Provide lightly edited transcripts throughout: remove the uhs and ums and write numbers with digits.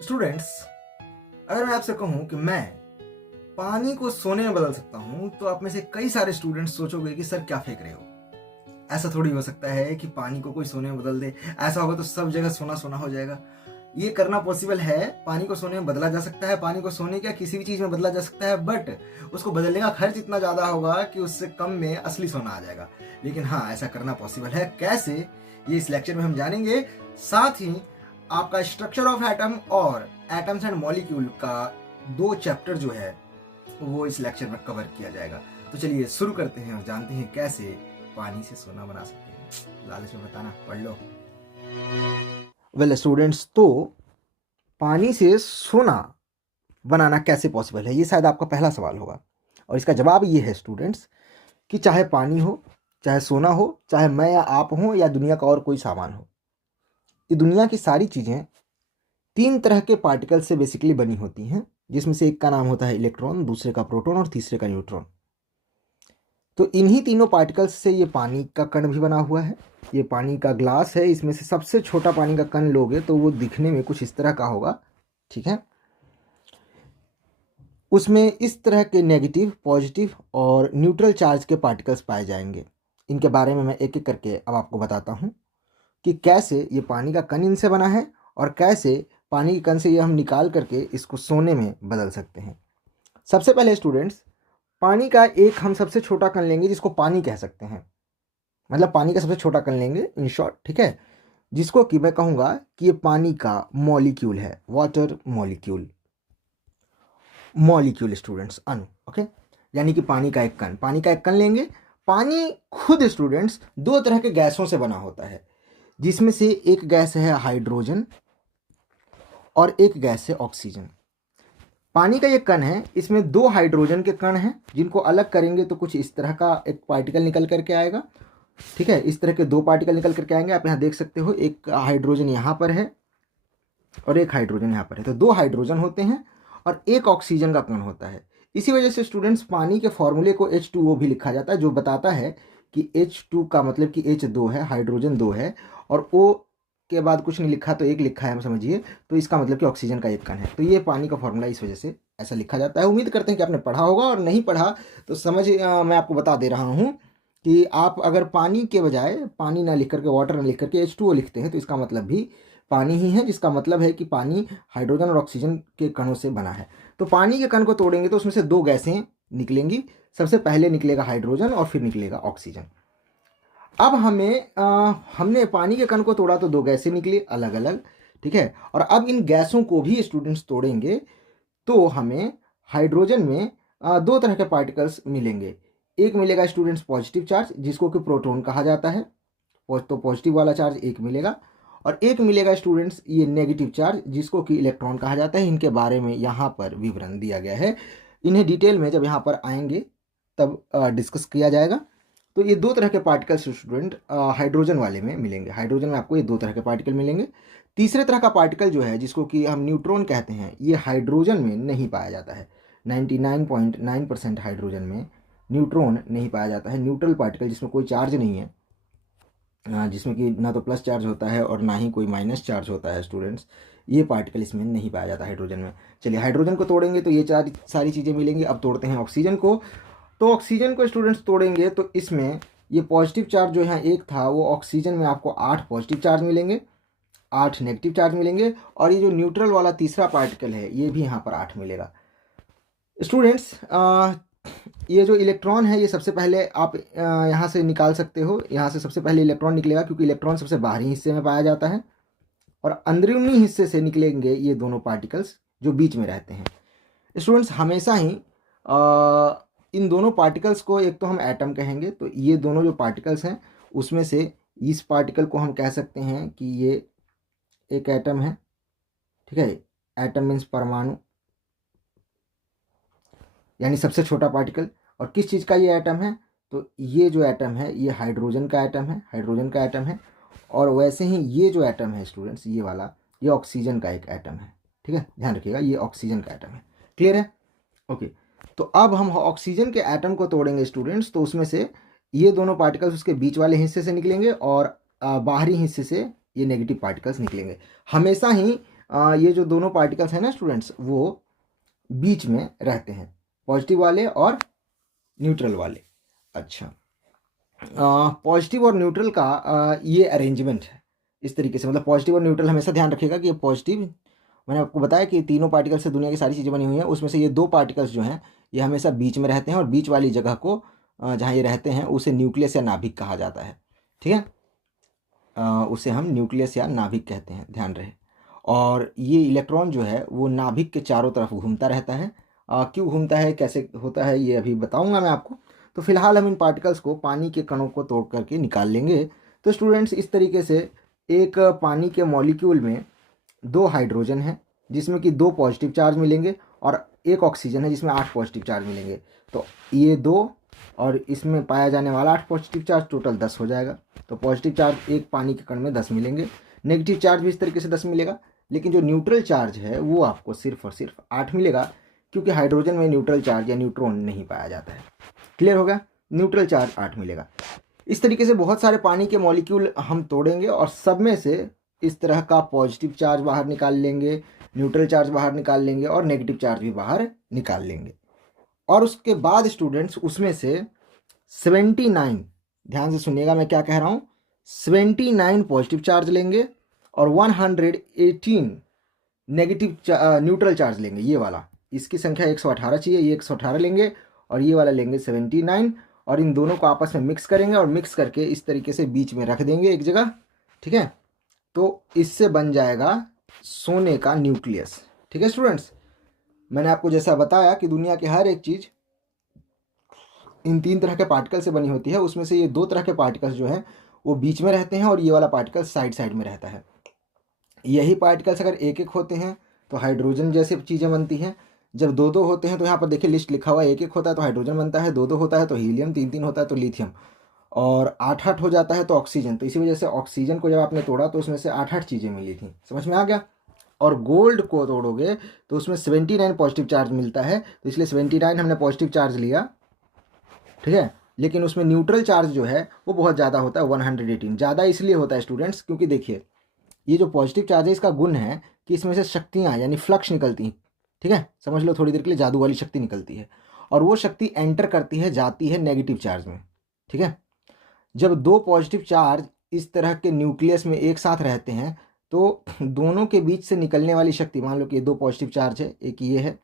Students, अगर मैं आपसे कहूं कि मैं पानी को सोने में बदल सकता हूं तो आप में से कई सारे स्टूडेंट्स सोचोगे कि सर क्या फेंक रहे हो। ऐसा थोड़ी हो सकता है कि पानी को कोई सोने में बदल दे। ऐसा होगा तो सब जगह सोना सोना हो जाएगा। ये करना पॉसिबल है। पानी को सोने में बदला जा सकता है। पानी को सोने क्या किसी भी चीज में बदला जा सकता है, बट उसको बदलने का खर्च इतना ज्यादा होगा कि उससे कम में असली सोना आ जाएगा। लेकिन हाँ, ऐसा करना पॉसिबल है। कैसे, ये इस लेक्चर में हम जानेंगे। साथ ही आपका स्ट्रक्चर ऑफ एटम और एटम्स एंड मॉलिक्यूल का 2 चैप्टर जो है वो इस लेक्चर में कवर किया जाएगा। तो चलिए शुरू करते हैं और जानते हैं कैसे पानी से सोना बना सकते हैं। लालच में बताना, पढ़ लो। वेल स्टूडेंट्स, तो पानी से सोना बनाना कैसे पॉसिबल है, ये शायद आपका पहला सवाल होगा। और इसका जवाब ये है स्टूडेंट्स कि चाहे पानी हो, चाहे सोना हो, चाहे मैं या आप हो, या दुनिया का और कोई सामान हो, ये दुनिया की सारी चीज़ें 3 तरह के पार्टिकल से बेसिकली बनी होती हैं, जिसमें से एक का नाम होता है इलेक्ट्रॉन, दूसरे का प्रोटॉन और तीसरे का न्यूट्रॉन। तो इन्हीं तीनों पार्टिकल्स से ये पानी का कण भी बना हुआ है। ये पानी का ग्लास है, इसमें से सबसे छोटा पानी का कण लोगे तो वो दिखने में कुछ इस तरह का होगा, ठीक है। उसमें इस तरह के नेगेटिव, पॉजिटिव और न्यूट्रल चार्ज के पार्टिकल्स पाए जाएंगे। इनके बारे में मैं एक एक करके अब आपको बताता हूँ कि कैसे ये पानी का कण इनसे बना है और कैसे पानी के कण से ये हम निकाल करके इसको सोने में बदल सकते हैं। सबसे पहले स्टूडेंट्स, पानी का एक हम सबसे छोटा कण लेंगे जिसको पानी कह सकते हैं, मतलब पानी का सबसे छोटा कण लेंगे इन शॉर्ट, ठीक है, जिसको कि मैं कहूँगा कि ये पानी का मॉलिक्यूल है, वाटर मॉलिक्यूल। मॉलिक्यूल स्टूडेंट्स, अणु, ओके, यानी कि पानी का एक कण। पानी का एक कण लेंगे। पानी खुद स्टूडेंट्स 2 तरह के गैसों से बना होता है, जिसमें से एक गैस है हाइड्रोजन और एक गैस है ऑक्सीजन। पानी का ये कण है, इसमें 2 हाइड्रोजन के कण हैं, जिनको अलग करेंगे तो कुछ इस तरह का एक पार्टिकल निकल करके आएगा, ठीक है। इस तरह के 2 पार्टिकल निकल करके आएंगे। आप यहाँ देख सकते हो, एक हाइड्रोजन यहाँ पर है और एक हाइड्रोजन यहाँ पर है। तो 2 हाइड्रोजन होते हैं और एक ऑक्सीजन का कण होता है। इसी वजह से स्टूडेंट्स पानी के फॉर्मूले को H2O भी लिखा जाता है, जो बताता है कि H2 का मतलब कि H2 है, हाइड्रोजन 2 है, और O के बाद कुछ नहीं लिखा तो एक लिखा है, हम समझिए, तो इसका मतलब कि ऑक्सीजन का एक कण है। तो ये पानी का फॉर्मूला इस वजह से ऐसा लिखा जाता है। उम्मीद करते हैं कि आपने पढ़ा होगा, और नहीं पढ़ा तो मैं आपको बता दे रहा हूँ कि आप अगर पानी के बजाय पानी ना लिख करके, वाटर ना लिख करके H2O लिखते हैं तो इसका मतलब भी पानी ही है, जिसका मतलब है कि पानी हाइड्रोजन और ऑक्सीजन के कणों से बना है। तो पानी के कण को तोड़ेंगे तो उसमें से 2 गैसें निकलेंगी। सबसे पहले निकलेगा हाइड्रोजन और फिर निकलेगा ऑक्सीजन। अब हमने पानी के कण को तोड़ा तो 2 गैसें निकली अलग अलग, ठीक है। और अब इन गैसों को भी स्टूडेंट्स तोड़ेंगे तो हमें हाइड्रोजन में 2 तरह के पार्टिकल्स मिलेंगे। एक मिलेगा स्टूडेंट्स पॉजिटिव चार्ज, जिसको कि प्रोटॉन कहा जाता है, तो पॉजिटिव वाला चार्ज एक मिलेगा। और एक मिलेगा स्टूडेंट्स ये नेगेटिव चार्ज, जिसको कि इलेक्ट्रॉन कहा जाता है। इनके बारे में यहाँ पर विवरण दिया गया है। इन्हें डिटेल में जब यहाँ पर आएंगे तब डिस्कस किया जाएगा। तो ये 2 तरह के पार्टिकल्स स्टूडेंट हाइड्रोजन वाले में मिलेंगे। हाइड्रोजन में आपको ये 2 तरह के पार्टिकल मिलेंगे। तीसरे तरह का पार्टिकल जो है, जिसको कि हम न्यूट्रॉन कहते हैं, ये हाइड्रोजन में नहीं पाया जाता है। 99.9% हाइड्रोजन में न्यूट्रॉन नहीं पाया जाता है। न्यूट्रल पार्टिकल, जिसमें कोई चार्ज नहीं है, जिसमें कि ना तो प्लस चार्ज होता है और ना ही कोई माइनस चार्ज होता है स्टूडेंट्स, ये पार्टिकल इसमें नहीं पाया जाता हाइड्रोजन में। चलिए, हाइड्रोजन को तोड़ेंगे तो ये सारी चीज़ें मिलेंगी। अब तोड़ते हैं ऑक्सीजन को। तो ऑक्सीजन को स्टूडेंट्स तोड़ेंगे तो इसमें ये पॉजिटिव चार्ज जो यहाँ एक था, वो ऑक्सीजन में आपको 8 पॉजिटिव चार्ज मिलेंगे, 8 नेगेटिव चार्ज मिलेंगे, और ये जो न्यूट्रल वाला तीसरा पार्टिकल है, ये भी यहाँ पर 8 मिलेगा। स्टूडेंट्स, ये जो इलेक्ट्रॉन है, ये सबसे पहले आप यहाँ से निकाल सकते हो। यहाँ से सबसे पहले इलेक्ट्रॉन निकलेगा, क्योंकि इलेक्ट्रॉन सबसे बाहरी हिस्से में पाया जाता है, और अंदरूनी हिस्से से निकलेंगे ये दोनों पार्टिकल्स जो बीच में रहते हैं। स्टूडेंट्स, हमेशा ही इन दोनों पार्टिकल्स को एक तो हम एटम कहेंगे। तो ये दोनों जो पार्टिकल्स हैं, उसमें से इस पार्टिकल को हम कह सकते हैं कि ये एक एटम है, ठीक है। एटम मीन्स परमाणु, यानी सबसे छोटा पार्टिकल। और किस चीज़ का ये एटम है, तो ये जो एटम है, ये हाइड्रोजन का एटम है, हाइड्रोजन का एटम है। और वैसे ही ये जो एटम है स्टूडेंट्स, ये वाला, ये ऑक्सीजन का एक एटम है, ठीक है, ध्यान रखिएगा, ये ऑक्सीजन का एटम है। क्लियर है? ओके। तो अब हम ऑक्सीजन के एटम को तोड़ेंगे स्टूडेंट्स, तो उसमें से ये दोनों पार्टिकल्स उसके बीच वाले हिस्से से निकलेंगे और बाहरी हिस्से से ये नेगेटिव पार्टिकल्स निकलेंगे। हमेशा ही ये जो दोनों पार्टिकल्स हैं ना स्टूडेंट्स, वो बीच में रहते हैं, पॉजिटिव वाले और न्यूट्रल वाले। अच्छा, पॉजिटिव और न्यूट्रल का ये अरेंजमेंट है इस तरीके से, मतलब पॉजिटिव और न्यूट्रल हमेशा ध्यान रखिएगा कि ये पॉजिटिव, मैंने आपको बताया कि तीनों पार्टिकल्स से दुनिया की सारी चीज़ें बनी हुई हैं, उसमें से ये दो पार्टिकल्स जो हैं ये हमेशा बीच में रहते हैं, और बीच वाली जगह को जहाँ ये रहते हैं उसे न्यूक्लियस या नाभिक कहा जाता है। ठीक है, उसे हम न्यूक्लियस या नाभिक कहते हैं, ध्यान रहे। और ये इलेक्ट्रॉन जो है वो नाभिक के चारों तरफ घूमता रहता है। क्यों घूमता है, कैसे होता है, ये अभी बताऊंगा मैं आपको। तो फिलहाल हम इन पार्टिकल्स को पानी के कणों को तोड़ करके निकाल लेंगे। तो स्टूडेंट्स, इस तरीके से एक पानी के मॉलिक्यूल में दो हाइड्रोजन है जिसमें कि 2 पॉजिटिव चार्ज मिलेंगे, और एक ऑक्सीजन है जिसमें 8 पॉजिटिव चार्ज मिलेंगे। तो ये 2 और इसमें पाया जाने वाला 8 पॉजिटिव चार्ज, टोटल 10 हो जाएगा। तो पॉजिटिव चार्ज एक पानी के कण में 10 मिलेंगे, नेगेटिव चार्ज भी इस तरीके से 10 मिलेगा, लेकिन जो न्यूट्रल चार्ज है वो आपको सिर्फ और सिर्फ 8 मिलेगा, क्योंकि हाइड्रोजन में न्यूट्रल चार्ज या न्यूट्रॉन नहीं पाया जाता है। क्लियर हो गया, न्यूट्रल चार्ज 8 मिलेगा। इस तरीके से बहुत सारे पानी के मॉलिक्यूल हम तोड़ेंगे और सब में से इस तरह का पॉजिटिव चार्ज बाहर निकाल लेंगे, न्यूट्रल चार्ज बाहर निकाल लेंगे और नेगेटिव चार्ज भी बाहर निकाल लेंगे। और उसके बाद स्टूडेंट्स उसमें से 79, ध्यान से सुनिएगा मैं क्या कह रहा हूँ, 79 पॉजिटिव चार्ज लेंगे और 118 नेगेटिव न्यूट्रल चार्ज लेंगे। ये वाला, इसकी संख्या 118 चाहिए, ये 118 लेंगे और ये वाला लेंगे 79, और इन दोनों को आपस में मिक्स करेंगे और मिक्स करके इस तरीके से बीच में रख देंगे एक जगह। ठीक है, तो इससे बन जाएगा सोने का न्यूक्लियस। ठीक है स्टूडेंट्स, मैंने आपको जैसा बताया कि दुनिया की हर एक चीज़ इन 3 तरह के पार्टिकल से बनी होती है, उसमें से ये 2 तरह के पार्टिकल्स जो हैं वो बीच में रहते हैं और ये वाला पार्टिकल साइड साइड में रहता है। यही पार्टिकल्स अगर एक एक होते हैं तो हाइड्रोजन जैसे चीज़ें बनती हैं। जब 2-2 होते हैं तो यहाँ पर देखिए लिस्ट लिखा हुआ है, एक एक होता है तो हाइड्रोजन बनता है, 2-2 होता है तो हीलियम, 3-3 होता है तो लिथियम, और 8-8 हो जाता है तो ऑक्सीजन। तो इसी वजह से ऑक्सीजन को जब आपने तोड़ा तो उसमें से 8-8 चीज़ें मिली थी, समझ में आ गया। और गोल्ड को तोड़ोगे तो उसमें 79 पॉजिटिव चार्ज मिलता है, तो इसलिए 79 हमने पॉजिटिव चार्ज लिया। ठीक है, लेकिन उसमें न्यूट्रल चार्ज जो है वो बहुत ज़्यादा होता है, 118। ज़्यादा इसलिए होता है स्टूडेंट्स क्योंकि देखिए ये जो पॉजिटिव चार्ज है इसका गुण है कि इसमें से शक्तियाँ यानी फ्लक्स निकलती हैं। ठीक है, समझ लो थोड़ी देर के लिए जादू वाली शक्ति निकलती है, और वो शक्ति एंटर करती है, जाती है नेगेटिव चार्ज में। ठीक है, जब 2 पॉजिटिव चार्ज इस तरह के न्यूक्लियस में एक साथ रहते हैं तो दोनों के बीच से निकलने वाली शक्ति, मान लो कि ये 2 पॉजिटिव चार्ज है, एक ये है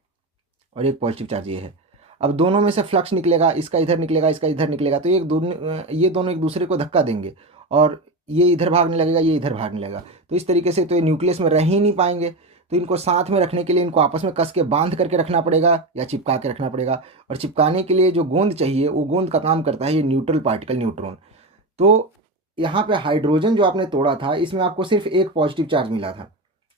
और एक पॉजिटिव चार्ज ये है। अब दोनों में से फ्लक्स निकलेगा, इसका इधर निकलेगा, इसका इधर निकलेगा, तो ये दोनों एक दूसरे को धक्का देंगे और ये इधर भागने लगेगा, ये इधर भागने लगेगा। तो इस तरीके से तो ये न्यूक्लियस में रह ही नहीं पाएंगे। तो इनको साथ में रखने के लिए इनको आपस में कस के बांध करके रखना पड़ेगा या चिपका के रखना पड़ेगा। और चिपकाने के लिए जो गोंद चाहिए वो गोंद का काम करता है ये न्यूट्रल पार्टिकल, न्यूट्रॉन। तो यहाँ पे हाइड्रोजन जो आपने तोड़ा था इसमें आपको सिर्फ एक पॉजिटिव चार्ज मिला था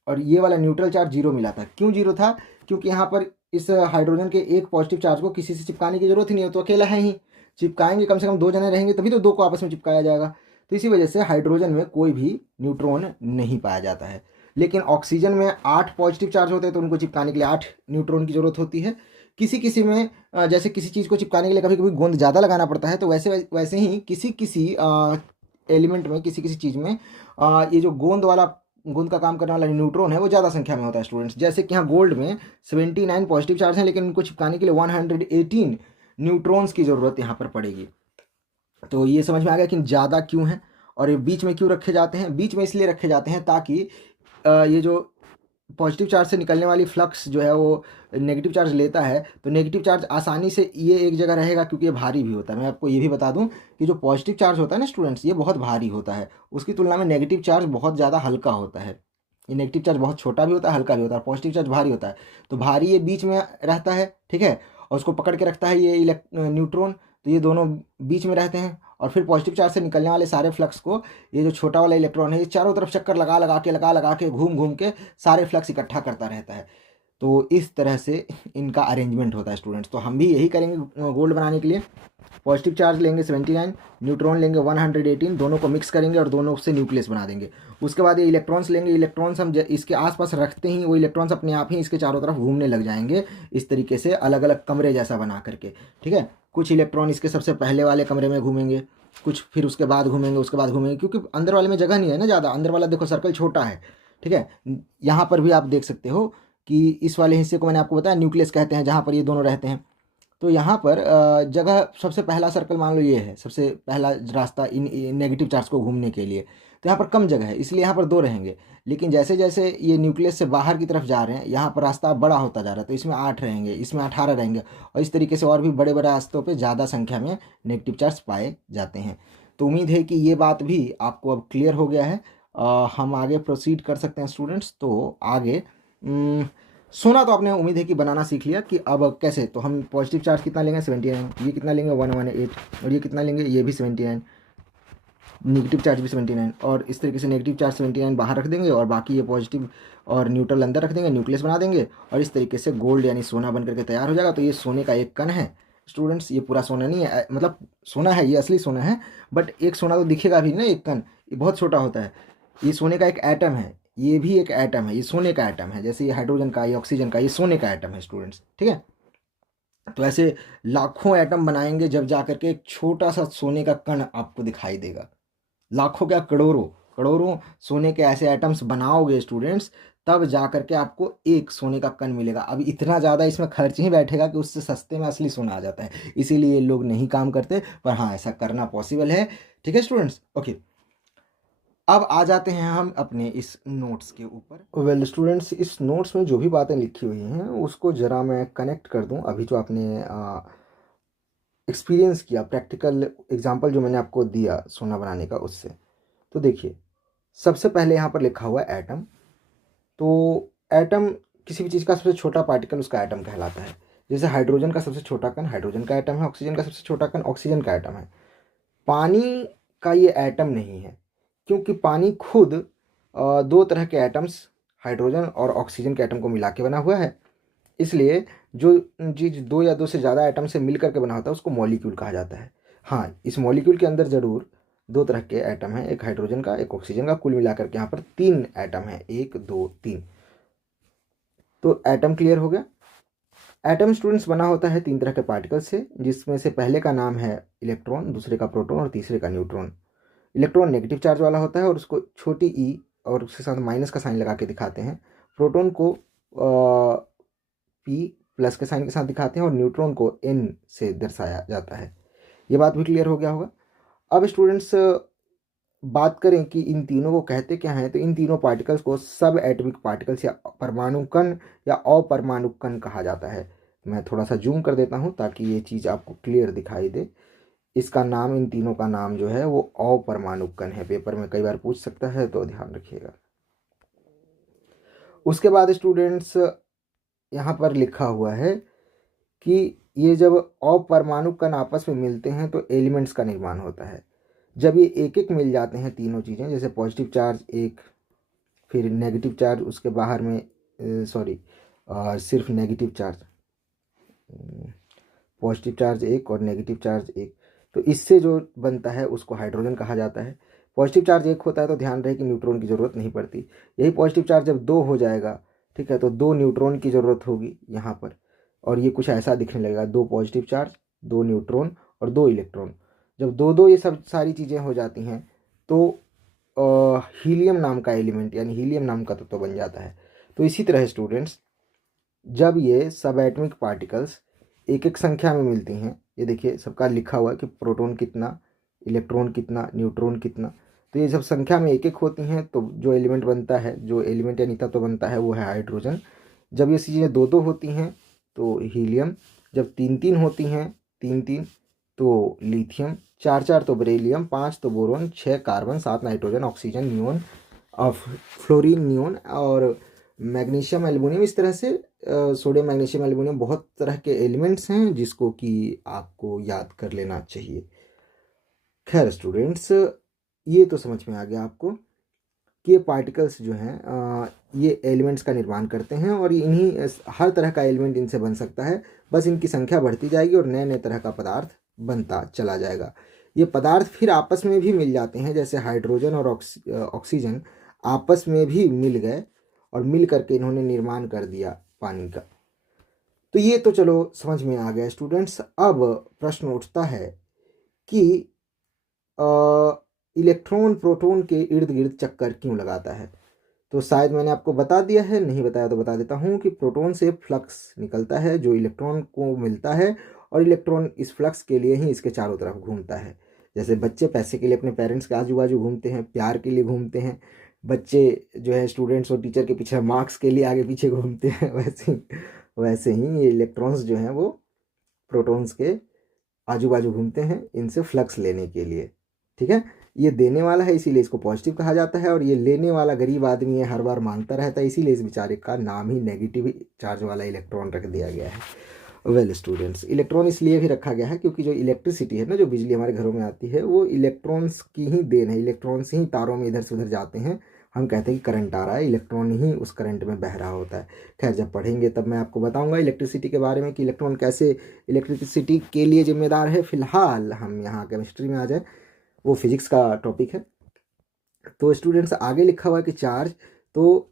और ये वाला न्यूट्रल चार्ज 0 मिला था। क्यों 0 था? क्योंकि यहाँ पर इस हाइड्रोजन के एक पॉजिटिव चार्ज को किसी से चिपकाने की जरूरत ही नहीं है, तो अकेला है ही। चिपकाएंगे कम से कम 2 जने रहेंगे तभी तो 2 को आपस में चिपकाया जाएगा। तो इसी वजह से हाइड्रोजन में कोई भी न्यूट्रॉन नहीं पाया जाता है। लेकिन ऑक्सीजन में 8 पॉजिटिव चार्ज होते हैं तो उनको चिपकाने के लिए 8 न्यूट्रॉन की जरूरत होती है। किसी किसी में जैसे किसी चीज़ को चिपकाने के लिए कभी कभी गोंद ज़्यादा लगाना पड़ता है, तो वैसे ही किसी किसी एलिमेंट में, किसी किसी चीज़ में ये जो गोंद का काम करने वाला न्यूट्रॉन है वो ज़्यादा संख्या में होता है स्टूडेंट्स। जैसे कि यहाँ गोल्ड में 79 पॉजिटिव चार्ज हैं, लेकिन उनको चिपकाने के लिए 118 न्यूट्रॉन्स की ज़रूरत यहाँ पर पड़ेगी। तो ये समझ में आ गया कि ज़्यादा क्यों है और ये बीच में क्यों रखे जाते हैं। बीच में इसलिए रखे जाते हैं ताकि ये जो पॉजिटिव चार्ज से निकलने वाली फ्लक्स जो है वो नेगेटिव चार्ज लेता है, तो नेगेटिव चार्ज आसानी से ये एक जगह रहेगा क्योंकि ये भारी भी होता है। मैं आपको ये भी बता दूं कि जो पॉजिटिव चार्ज होता है ना स्टूडेंट्स, ये बहुत भारी होता है, उसकी तुलना में नेगेटिव चार्ज बहुत ज़्यादा हल्का होता है। ये नेगेटिव चार्ज बहुत छोटा भी होता है, हल्का भी होता है, पॉजिटिव चार्ज भारी होता है। तो भारी ये बीच में रहता है, ठीक है, और उसको पकड़ के रखता है ये न्यूट्रॉन। तो ये दोनों बीच में रहते हैं और फिर पॉजिटिव चार्ज से निकलने वाले सारे फ्लक्स को ये जो छोटा वाला इलेक्ट्रॉन है ये चारों तरफ चक्कर लगा लगा के घूम घूम के सारे फ्लक्स इकट्ठा करता रहता है। तो इस तरह से इनका अरेंजमेंट होता है स्टूडेंट्स। तो हम भी यही करेंगे गोल्ड बनाने के लिए। पॉजिटिव चार्ज लेंगे 79, न्यूट्रॉन लेंगे 118, दोनों को मिक्स करेंगे और दोनों से न्यूक्लियस बना देंगे। उसके बाद ये इलेक्ट्रॉन्स लेंगे, इलेक्ट्रॉन्स हम इसके आसपास रखते ही वो इलेक्ट्रॉन्स अपने आप ही इसके चारों तरफ घूमने लग जाएंगे, इस तरीके से अलग अलग कमरे जैसा बना करके। ठीक है, कुछ इलेक्ट्रॉन इसके सबसे पहले वाले कमरे में घूमेंगे, कुछ फिर उसके बाद घूमेंगे, उसके बाद घूमेंगे, क्योंकि अंदर वाले में जगह नहीं है ना ज़्यादा। अंदर वाला देखो सर्कल छोटा है, ठीक है। यहाँ पर भी आप देख सकते हो कि इस वाले हिस्से को मैंने आपको बताया न्यूक्लियस कहते हैं, जहाँ पर ये दोनों रहते हैं। तो यहाँ पर जगह सबसे पहला सर्कल मान लो ये है, सबसे पहला रास्ता इन नेगेटिव चार्ज को घूमने के लिए। तो यहाँ पर कम जगह है, इसलिए यहाँ पर 2 रहेंगे। लेकिन जैसे जैसे ये न्यूक्लियस से बाहर की तरफ जा रहे हैं, यहाँ पर रास्ता बड़ा होता जा रहा है, तो इसमें 8 रहेंगे, इसमें 18 रहेंगे, और इस तरीके से और भी बड़े बड़े रास्तों पर ज़्यादा संख्या में नेगेटिव चार्ज पाए जाते हैं। तो उम्मीद है कि ये बात भी आपको अब क्लियर हो गया है। हम आगे प्रोसीड कर सकते हैं स्टूडेंट्स। तो आगे सोना तो आपने उम्मीद है कि बनाना सीख लिया कि अब कैसे। तो हम पॉजिटिव चार्ज कितना लेंगे 79, ये कितना लेंगे 118, और ये कितना लेंगे ये भी 79, नेगेटिव चार्ज भी 79, और इस तरीके से नेगेटिव चार्ज 79 बाहर रख देंगे और बाकी ये पॉजिटिव और न्यूट्रल अंदर रख देंगे, न्यूक्लियस बना देंगे, और इस तरीके से गोल्ड यानी सोना बन करके तैयार हो जाएगा। तो ये सोने का एक कण है स्टूडेंट्स, ये पूरा सोना नहीं है, मतलब सोना है, ये असली सोना है, बट एक सोना तो दिखेगा भी ना, एक कण ये बहुत छोटा होता है। ये सोने का एक एटम है, ये भी एक एटम है, ये सोने का एटम है, जैसे ये हाइड्रोजन का, ये ऑक्सीजन का, ये सोने का एटम है स्टूडेंट्स, ठीक है। तो ऐसे लाखों एटम बनाएंगे जब जा करके एक छोटा सा सोने का कण आपको दिखाई देगा। लाखों क्या, करोड़ों करोड़ों सोने के ऐसे एटम्स बनाओगे स्टूडेंट्स, तब जा करके आपको एक सोने का कण मिलेगा। अब इतना ज़्यादा इसमें खर्च ही बैठेगा कि उससे सस्ते में असली सोना आ जाता है, इसीलिए लोग नहीं काम करते, पर हाँ ऐसा करना पॉसिबल है। ठीक है स्टूडेंट्स, ओके। अब आ जाते हैं हम अपने इस नोट्स के ऊपर। वेल स्टूडेंट्स, इस नोट्स में जो भी बातें लिखी हुई हैं उसको ज़रा मैं कनेक्ट कर दूं अभी जो आपने एक्सपीरियंस किया, प्रैक्टिकल एग्जांपल जो मैंने आपको दिया सोना बनाने का, उससे। तो देखिए, सबसे पहले यहाँ पर लिखा हुआ है एटम। तो एटम किसी भी चीज़ का सबसे छोटा पार्टिकल उसका एटम कहलाता है। जैसे हाइड्रोजन का सबसे छोटा कण हाइड्रोजन का एटम है, ऑक्सीजन का सबसे छोटा कण ऑक्सीजन का एटम है। पानी का ये एटम नहीं है, क्योंकि पानी खुद 2 तरह के एटम्स हाइड्रोजन और ऑक्सीजन के एटम को मिला के बना हुआ है। इसलिए जो चीज़ 2 या 2 से ज़्यादा एटम से मिल करके बना होता है उसको मॉलिक्यूल कहा जाता है। हाँ, इस मॉलिक्यूल के अंदर ज़रूर 2 तरह के एटम हैं, एक हाइड्रोजन का एक ऑक्सीजन का, कुल मिलाकर के यहाँ पर 3 एटम हैं, 1 2 3। तो एटम क्लियर हो गया। एटम स्टूडेंट्स बना होता है 3 तरह के पार्टिकल से, जिसमें से पहले का नाम है इलेक्ट्रॉन, दूसरे का प्रोटॉन और तीसरे का न्यूट्रॉन। इलेक्ट्रॉन नेगेटिव चार्ज वाला होता है और उसको छोटी ई और उसके साथ माइनस का साइन लगा के दिखाते हैं। प्रोटॉन को पी प्लस के साइन के साथ दिखाते हैं और न्यूट्रॉन को एन से दर्शाया जाता है। ये बात भी क्लियर हो गया होगा। अब स्टूडेंट्स बात करें कि इन तीनों को कहते क्या हैं, तो इन तीनों पार्टिकल्स को सब एटॉमिक पार्टिकल्स या परमाणु कण या अपरमाणु कण कहा जाता है। मैं थोड़ा सा जूम कर देता हूँ ताकि ये चीज़ आपको क्लियर दिखाई दे। इसका नाम, इन तीनों का नाम जो है वो अपरमाणु कण है। पेपर में कई बार पूछ सकता है, तो ध्यान रखिएगा। उसके बाद स्टूडेंट्स यहाँ पर लिखा हुआ है कि ये जब अपरमाणु कण आपस में मिलते हैं तो एलिमेंट्स का निर्माण होता है। जब ये एक एक मिल जाते हैं तीनों चीज़ें, जैसे पॉजिटिव चार्ज एक, फिर नेगेटिव चार्ज उसके बाहर में, सिर्फ नेगेटिव चार्ज, पॉजिटिव चार्ज एक और नेगेटिव चार्ज एक, तो इससे जो बनता है उसको हाइड्रोजन कहा जाता है। पॉजिटिव चार्ज एक होता है तो ध्यान रहे कि न्यूट्रॉन की ज़रूरत नहीं पड़ती। यही पॉजिटिव चार्ज जब 2 हो जाएगा, ठीक है, तो 2 न्यूट्रॉन की ज़रूरत होगी यहाँ पर, और ये कुछ ऐसा दिखने लगेगा, 2 पॉजिटिव चार्ज 2 न्यूट्रॉन और 2 इलेक्ट्रॉन। जब 2 ये सब सारी चीज़ें हो जाती हैं तो हीलियम नाम का एलिमेंट यानी हीलियम नाम का तत्व बन जाता है। तो इसी तरह स्टूडेंट्स, जब ये सब एटॉमिक पार्टिकल्स एक एक संख्या में मिलती हैं, ये देखिए सबका लिखा हुआ है कि प्रोटॉन कितना, इलेक्ट्रॉन कितना, न्यूट्रॉन कितना, तो ये सब संख्या में एक एक होती हैं, तो जो एलिमेंट बनता है, जो एलिमेंट यानी तत्व बनता है वो है हाइड्रोजन। जब ये चीज़ें 2 होती हैं तो हीलियम, जब 3 होती हैं 3 तो लिथियम, 4 तो बेरिलियम, 5 तो boron, 6 carbon, 7 nitrogen, oxygen, neon, fluorine, neon और मैग्नीशियम, एल्युमिनियम। इस तरह से सोडियम, मैग्नीशियम, एल्युमिनियम बहुत तरह के एलिमेंट्स हैं जिसको कि आपको याद कर लेना चाहिए। खैर स्टूडेंट्स, ये तो समझ में आ गया आपको कि ये पार्टिकल्स जो हैं ये एलिमेंट्स का निर्माण करते हैं, और इन्हीं हर तरह का एलिमेंट इनसे बन सकता है। बस इनकी संख्या बढ़ती जाएगी और नए नए तरह का पदार्थ बनता चला जाएगा। ये पदार्थ फिर आपस में भी मिल जाते हैं, जैसे हाइड्रोजन और ऑक्सीजन आपस में भी मिल गए और मिल करके इन्होंने निर्माण कर दिया पानी का। तो ये तो चलो समझ में आ गया स्टूडेंट्स। अब प्रश्न उठता है कि इलेक्ट्रॉन प्रोटॉन के इर्द गिर्द चक्कर क्यों लगाता है। तो शायद मैंने आपको बता दिया है, नहीं बताया तो बता देता हूँ कि प्रोटॉन से फ्लक्स निकलता है जो इलेक्ट्रॉन को मिलता है, और इलेक्ट्रॉन इस फ्लक्स के लिए ही इसके चारों तरफ घूमता है। जैसे बच्चे पैसे के लिए अपने पेरेंट्स के आजू बाजू घूमते हैं, प्यार के लिए घूमते हैं, बच्चे जो है स्टूडेंट्स और टीचर के पीछे मार्क्स के लिए आगे पीछे घूमते हैं, वैसे ही ये इलेक्ट्रॉन्स जो हैं वो प्रोटॉन्स के आजू बाजू घूमते हैं इनसे फ्लक्स लेने के लिए। ठीक है, ये देने वाला है इसीलिए इसको पॉजिटिव कहा जाता है, और ये लेने वाला गरीब आदमी है, हर बार मांगता रहता है, इसीलिए इस बेचारे का नाम ही नेगेटिव चार्ज वाला इलेक्ट्रॉन रख दिया गया है। वेल स्टूडेंट्स, इलेक्ट्रॉन इसलिए भी रखा गया है क्योंकि जो इलेक्ट्रिसिटी है ना, जो बिजली हमारे घरों में आती है, वो इलेक्ट्रॉन्स की ही देन है। इलेक्ट्रॉन्स ही तारों में इधर से उधर जाते हैं, हम कहते हैं कि करंट आ रहा है, इलेक्ट्रॉन ही उस करंट में बह रहा होता है। खैर, जब पढ़ेंगे तब मैं आपको बताऊंगा इलेक्ट्रिसिटी के बारे में कि इलेक्ट्रॉन कैसे इलेक्ट्रिसिटी के लिए जिम्मेदार है। फिलहाल हम यहाँ केमिस्ट्री में आ जाए, वो फिजिक्स का टॉपिक है। तो स्टूडेंट्स, आगे लिखा हुआ है कि चार्ज, तो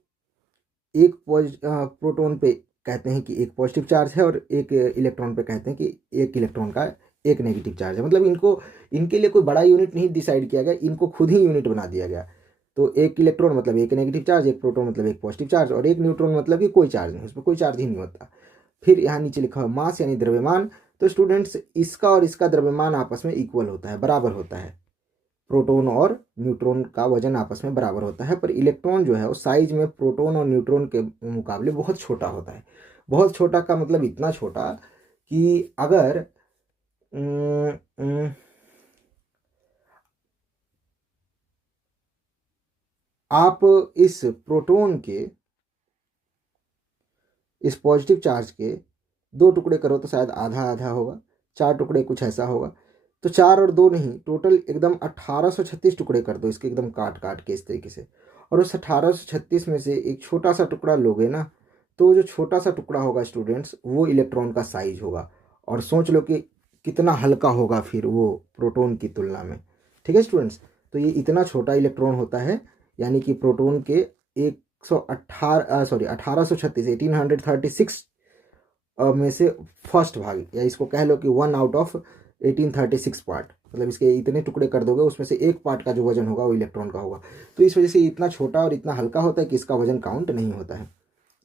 एक प्रोटॉन पे कहते हैं कि एक पॉजिटिव चार्ज है, और एक इलेक्ट्रॉन पे कहते हैं कि एक इलेक्ट्रॉन का एक नेगेटिव चार्ज है। मतलब इनको, इनके लिए कोई बड़ा यूनिट नहीं डिसाइड किया गया, इनको खुद ही यूनिट बना दिया गया। तो एक इलेक्ट्रॉन मतलब एक नेगेटिव चार्ज, एक प्रोटॉन मतलब एक पॉजिटिव चार्ज, और एक न्यूट्रॉन मतलब कि कोई चार्ज नहीं, उस पर कोई चार्ज ही नहीं होता। फिर यहाँ नीचे लिखा हुआ मास यानी द्रव्यमान। तो स्टूडेंट्स, इसका और इसका द्रव्यमान आपस में इक्वल होता है, बराबर होता है। प्रोटॉन और न्यूट्रॉन का वजन आपस में बराबर होता है, पर इलेक्ट्रॉन जो है वो साइज में प्रोटॉन और न्यूट्रॉन के मुकाबले बहुत छोटा होता है। बहुत छोटा का मतलब इतना छोटा कि अगर आप इस प्रोटॉन के, इस पॉजिटिव चार्ज के 2 टुकड़े करो तो शायद आधा आधा होगा, 4 टुकड़े कुछ ऐसा होगा। तो 4 और 2 नहीं, टोटल एकदम 1836 टुकड़े कर दो इसके, एकदम काट काट के इस तरीके से। और उस 1836 में से एक छोटा सा टुकड़ा लोगे ना, तो जो छोटा सा टुकड़ा होगा स्टूडेंट्स, वो इलेक्ट्रॉन का साइज होगा। और सोच लो कि कितना हल्का होगा फिर वो प्रोटॉन की तुलना में। ठीक है स्टूडेंट्स, तो ये इतना छोटा इलेक्ट्रॉन होता है, यानी कि प्रोटॉन के 1836 में से फर्स्ट भाग, या इसको कह लो कि 1 आउट ऑफ 1836 पार्ट, मतलब इसके इतने टुकड़े कर दोगे उसमें से एक पार्ट का जो वजन होगा वो इलेक्ट्रॉन का होगा। तो इस वजह से इतना छोटा और इतना हल्का होता है कि इसका वजन काउंट नहीं होता है।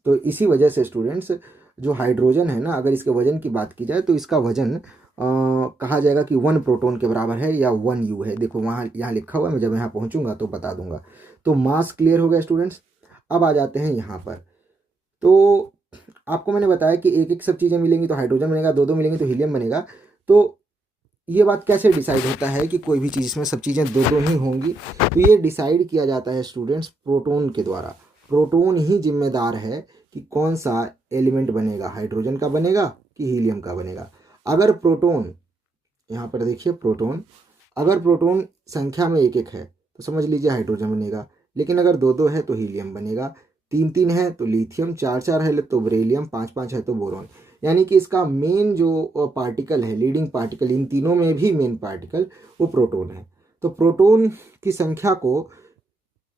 तो इसी वजह से स्टूडेंट्स, जो हाइड्रोजन है ना, अगर इसके वजन की बात की जाए तो इसका वजन कहा जाएगा कि 1 प्रोटॉन के बराबर है या 1 U है। देखो वहाँ यहाँ लिखा हुआ है, मैं जब यहाँ पहुँचूंगा तो बता दूंगा। तो मास क्लियर हो गया स्टूडेंट्स। अब आ जाते हैं यहाँ पर। तो आपको मैंने बताया कि एक एक सब चीज़ें मिलेंगी तो हाइड्रोजन बनेगा, 2 2 मिलेंगी तो हीलियम बनेगा। तो ये बात कैसे डिसाइड होता है कि कोई भी चीज़ इसमें सब चीज़ें 2 2 ही होंगी? तो ये डिसाइड किया जाता है स्टूडेंट्स प्रोटॉन के द्वारा। प्रोटॉन ही जिम्मेदार है कि कौन सा एलिमेंट बनेगा, हाइड्रोजन का बनेगा कि हीलियम का बनेगा। अगर प्रोटॉन, यहाँ पर देखिए प्रोटॉन, अगर प्रोटॉन संख्या में 1 1 है तो समझ लीजिए हाइड्रोजन बनेगा, लेकिन अगर 2 2 है तो हीलियम बनेगा, 3 3 है तो लिथियम, 4 4 है तो बेरिलियम, 5 5 है तो बोरॉन। यानी कि इसका मेन जो पार्टिकल है, लीडिंग पार्टिकल, इन तीनों में भी मेन पार्टिकल वो प्रोटॉन है। तो प्रोटॉन की संख्या को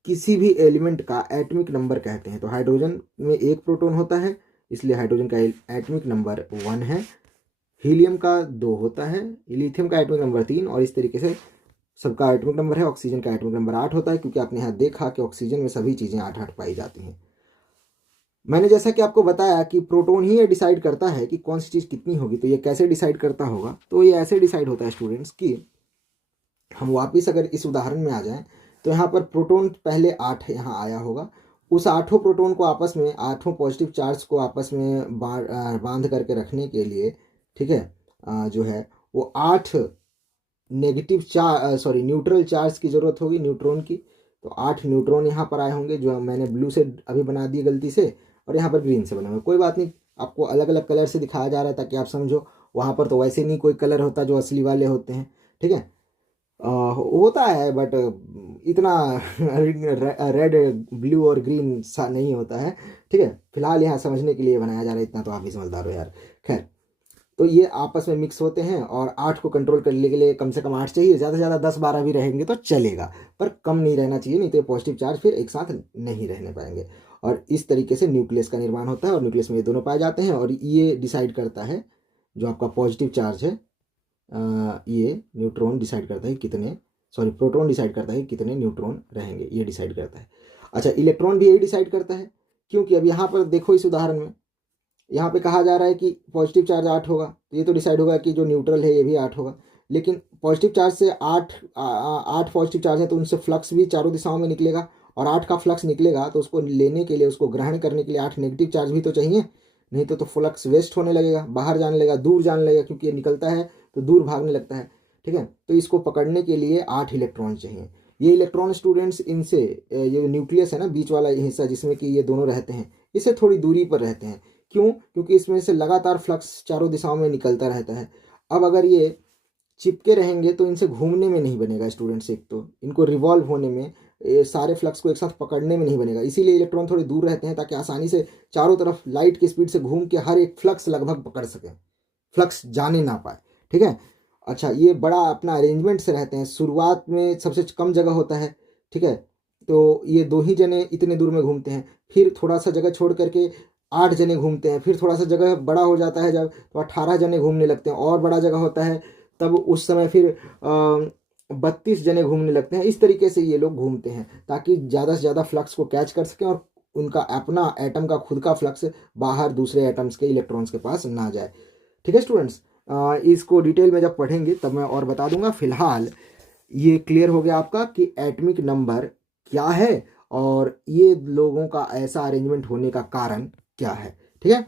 किसी भी एलिमेंट का एटॉमिक नंबर कहते हैं। तो हाइड्रोजन में 1 प्रोटॉन होता है, इसलिए हाइड्रोजन का एटॉमिक नंबर 1 है। हीलियम का 2 होता है, लिथियम का एटॉमिक नंबर 3, और इस तरीके से सबका एटॉमिक नंबर है। ऑक्सीजन का एटॉमिक नंबर 8 होता है, क्योंकि आपने यहाँ देखा कि ऑक्सीजन में सभी चीज़ें 8 8 पाई जाती हैं। मैंने जैसा कि आपको बताया कि प्रोटॉन ही ये डिसाइड करता है कि कौन सी चीज़ कितनी होगी। तो ये कैसे डिसाइड करता होगा? तो ये ऐसे डिसाइड होता है स्टूडेंट्स कि हम वापस अगर इस उदाहरण में आ जाएं, तो यहाँ पर प्रोटॉन पहले 8 यहाँ आया होगा, उस 8 प्रोटॉन को आपस में, 8 पॉजिटिव चार्ज को आपस में बांध करके रखने के लिए, ठीक है, जो है वो 8 न्यूट्रल चार्ज की ज़रूरत होगी, न्यूट्रॉन की। तो 8 न्यूट्रॉन यहाँ पर आए होंगे, जो मैंने ब्लू से अभी बना दिए गलती से, और यहाँ पर ग्रीन से बने हुए। कोई बात नहीं, आपको अलग अलग कलर से दिखाया जा रहा है ताकि आप समझो। वहाँ पर तो वैसे नहीं कोई कलर होता जो असली वाले होते हैं, ठीक है। होता है बट इतना रेड ब्लू और ग्रीन सा नहीं होता है, ठीक है। फिलहाल यहाँ समझने के लिए बनाया जा रहा है, इतना तो आप भी समझदार हो यार। खैर, तो ये आपस में मिक्स होते हैं, और 8 को कंट्रोल करने के लिए कम से कम 8 चाहिए, ज़्यादा से ज़्यादा 10 12 भी रहेंगे तो चलेगा, पर कम नहीं रहना चाहिए, नहीं तो पॉजिटिव चार्ज फिर एक साथ नहीं रहने पाएंगे। और इस तरीके से न्यूक्लियस का निर्माण होता है, और न्यूक्लियस में ये दोनों पाए जाते हैं, और ये डिसाइड करता है, जो आपका पॉजिटिव चार्ज है, ये न्यूट्रॉन डिसाइड करता है कितने, प्रोटॉन डिसाइड करता है कितने न्यूट्रॉन रहेंगे, ये डिसाइड करता है। अच्छा, इलेक्ट्रॉन भी यही डिसाइड करता है, क्योंकि अब यहाँ पर देखो इस उदाहरण में यहाँ पे कहा जा रहा है कि पॉजिटिव चार्ज 8 होगा, तो ये तो डिसाइड होगा कि जो न्यूट्रल है ये भी 8 होगा। लेकिन पॉजिटिव चार्ज से 8 पॉजिटिव चार्ज है, तो उनसे फ्लक्स भी चारों दिशाओं में निकलेगा, और 8 का फ्लक्स निकलेगा तो उसको लेने के लिए, उसको ग्रहण करने के लिए 8 नेगेटिव चार्ज भी तो चाहिए, नहीं तो फ्लक्स वेस्ट होने लगेगा, बाहर जाने लगेगा, दूर जाने लगेगा, क्योंकि ये निकलता है तो दूर भागने लगता है। ठीक है, तो इसको पकड़ने के लिए 8 इलेक्ट्रॉन चाहिए। ये इलेक्ट्रॉन स्टूडेंट्स इनसे, ये न्यूक्लियस है ना बीच वाला हिस्सा जिसमें कि ये दोनों रहते हैं, इससे थोड़ी दूरी पर रहते हैं। क्यों? क्योंकि इसमें से लगातार फ्लक्स चारों दिशाओं में निकलता रहता है। अब अगर ये चिपके रहेंगे तो इनसे घूमने में नहीं बनेगा स्टूडेंट्स, एक तो इनको रिवॉल्व होने में, सारे फ्लक्स को एक साथ पकड़ने में नहीं बनेगा, इसीलिए इलेक्ट्रॉन थोड़े दूर रहते हैं, ताकि आसानी से चारों तरफ लाइट की स्पीड से घूम के हर एक फ्लक्स लगभग पकड़ सकें, फ्लक्स जाने ना पाए। ठीक है। अच्छा, ये बड़ा अपना अरेंजमेंट से रहते हैं, शुरुआत में सबसे कम जगह होता है। ठीक है, तो ये 2 ही जने इतने दूर में घूमते हैं, फिर थोड़ा सा जगह छोड़ करके 8 जने घूमते हैं, फिर थोड़ा सा जगह बड़ा हो जाता है जब, तो 18 जने घूमने लगते हैं, और बड़ा जगह होता है तब उस समय फिर 32 जने घूमने लगते हैं। इस तरीके से ये लोग घूमते हैं, ताकि ज़्यादा से ज़्यादा फ्लक्स को कैच कर सकें, और उनका अपना एटम का खुद का फ्लक्स बाहर दूसरे एटम्स के इलेक्ट्रॉन्स के पास ना जाए। ठीक है स्टूडेंट्स, इसको डिटेल में जब पढ़ेंगे तब मैं और बता दूंगा। फिलहाल ये क्लियर हो गया आपका कि एटॉमिक नंबर क्या है, और ये लोगों का ऐसा अरेंजमेंट होने का कारण क्या है। ठीक है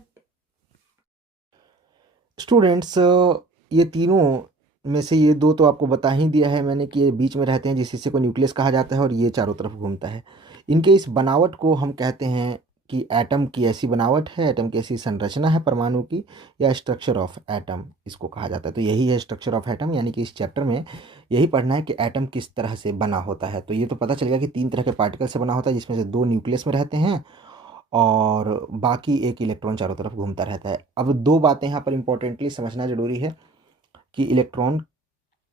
स्टूडेंट्स, ये तीनों में से ये दो तो आपको बता ही दिया है मैंने कि ये बीच में रहते हैं, जिस हिस्से को न्यूक्लियस कहा जाता है, और ये चारों तरफ घूमता है। इनके इस बनावट को हम कहते हैं कि एटम की ऐसी बनावट है, एटम की ऐसी संरचना है परमाणु की, या स्ट्रक्चर ऑफ एटम इसको कहा जाता है। तो यही है स्ट्रक्चर ऑफ एटम, यानी कि इस चैप्टर में यही पढ़ना है कि एटम किस तरह से बना होता है। तो ये तो पता चल गया कि 3 तरह के पार्टिकल से बना होता है, जिसमें से 2 न्यूक्लियस में रहते हैं, और बाकी एक इलेक्ट्रॉन चारों तरफ घूमता रहता है। अब 2 बातें यहाँ पर इंपॉर्टेंटली समझना जरूरी है कि इलेक्ट्रॉन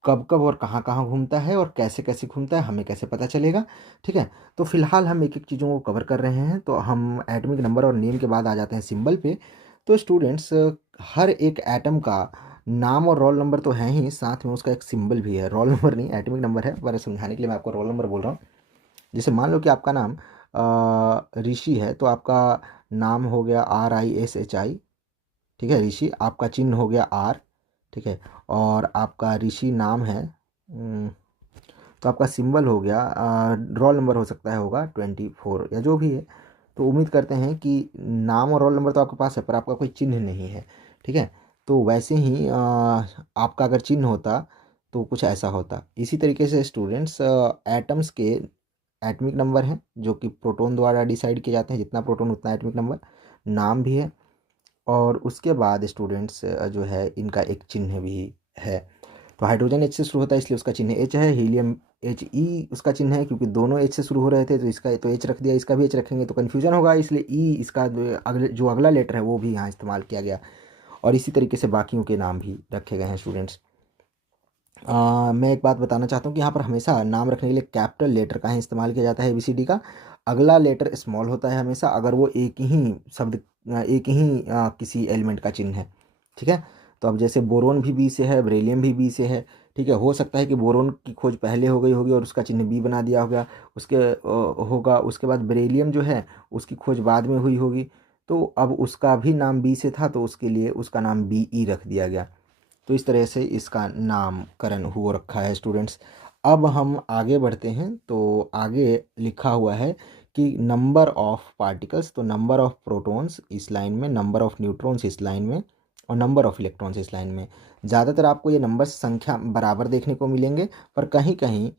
कब कब और कहाँ कहाँ घूमता है, और कैसे कैसे घूमता है, हमें कैसे पता चलेगा। ठीक है, तो फिलहाल हम एक एक चीज़ों को कवर कर रहे हैं। तो हम एटॉमिक नंबर और नेम के बाद आ जाते हैं सिंबल पे। तो स्टूडेंट्स, हर एक एटम का नाम और रोल नंबर तो है ही, साथ में उसका एक सिंबल भी है। रोल नंबर नहीं, एटॉमिक नंबर है, पर समझाने के लिए मैं आपको रोल नंबर बोल रहा हूँ। जैसे मान लो कि आपका नाम ऋषि है, तो आपका नाम हो गया RISHI। ठीक है, ऋषि। आपका चिन्ह हो गया R। ठीक है, और आपका ऋषि नाम है, तो आपका सिंबल हो गया, रोल नंबर हो सकता है होगा 24 या जो भी है। तो उम्मीद करते हैं कि नाम और रोल नंबर तो आपके पास है, पर आपका कोई चिन्ह नहीं है। ठीक है, तो वैसे ही आपका अगर चिन्ह होता तो कुछ ऐसा होता। इसी तरीके से स्टूडेंट्स, एटम्स के एटॉमिक नंबर हैं, जो कि प्रोटॉन द्वारा डिसाइड किए जाते हैं, जितना प्रोटॉन उतना एटॉमिक नंबर। नाम भी है, और उसके बाद स्टूडेंट्स जो है इनका एक चिन्ह भी है। तो हाइड्रोजन H से शुरू होता है, इसलिए उसका चिन्ह H है। हीलियम HE उसका चिन्ह है, क्योंकि दोनों H से शुरू हो रहे थे, तो इसका तो H रख दिया, इसका भी H रखेंगे तो कन्फ्यूजन होगा, इसलिए E इसका जो अगला लेटर है वो भी यहाँ इस्तेमाल किया गया। और इसी तरीके से बाकियों के नाम भी रखे गए हैं स्टूडेंट्स। मैं एक बात बताना चाहता हूँ कि यहाँ पर हमेशा नाम रखने के लिए कैपिटल लेटर का ही इस्तेमाल किया जाता है ABCD का। अगला लेटर स्मॉल होता है हमेशा, अगर वो एक ही शब्द, एक ही किसी एलिमेंट का चिन्ह है। ठीक है, तो अब जैसे बोरोन भी B से है, बेरिलियम भी B से है। ठीक है, हो सकता है कि बोरोन की खोज पहले हो गई होगी और उसका चिन्ह B बना दिया होगा, उसके होगा, उसके बाद बेरिलियम जो है उसकी खोज बाद में हुई होगी, तो अब उसका भी नाम B से था, तो उसके लिए उसका नाम BE रख दिया गया। तो इस तरह से इसका नामकरण हो रखा है स्टूडेंट्स। अब हम आगे बढ़ते हैं, तो आगे लिखा हुआ है कि नंबर ऑफ पार्टिकल्स, तो नंबर ऑफ प्रोटॉन्स इस लाइन में, नंबर ऑफ न्यूट्रॉन्स इस लाइन में, और नंबर ऑफ इलेक्ट्रॉन्स इस लाइन में। ज़्यादातर आपको ये नंबर संख्या बराबर देखने को मिलेंगे, पर कहीं कहीं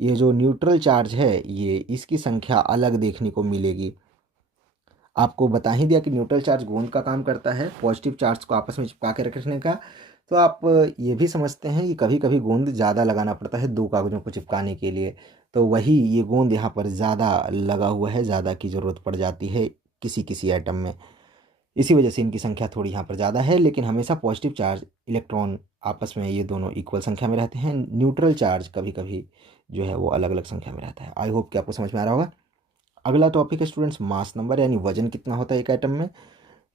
ये जो न्यूट्रल चार्ज है ये इसकी संख्या अलग देखने को मिलेगी। आपको बता ही दिया कि न्यूट्रल चार्ज गोंद का काम करता है, पॉजिटिव चार्ज को आपस में चिपका के रखने का। तो आप ये भी समझते हैं कि कभी कभी गोंद ज़्यादा लगाना पड़ता है 2 कागज़ों को चिपकाने के लिए, तो वही ये गोंद यहाँ पर ज़्यादा लगा हुआ है, ज़्यादा की ज़रूरत पड़ जाती है किसी किसी एटम में। इसी वजह से इनकी संख्या थोड़ी यहाँ पर ज़्यादा है, लेकिन हमेशा पॉजिटिव चार्ज इलेक्ट्रॉन आपस में ये दोनों इक्वल संख्या में रहते हैं। न्यूट्रल चार्ज कभी कभी जो है वो अलग अलग संख्या में रहता है। आई होप कि आपको समझ में आ रहा होगा। अगला टॉपिक है स्टूडेंट्स मास नंबर, यानी वजन कितना होता है एक एटम में।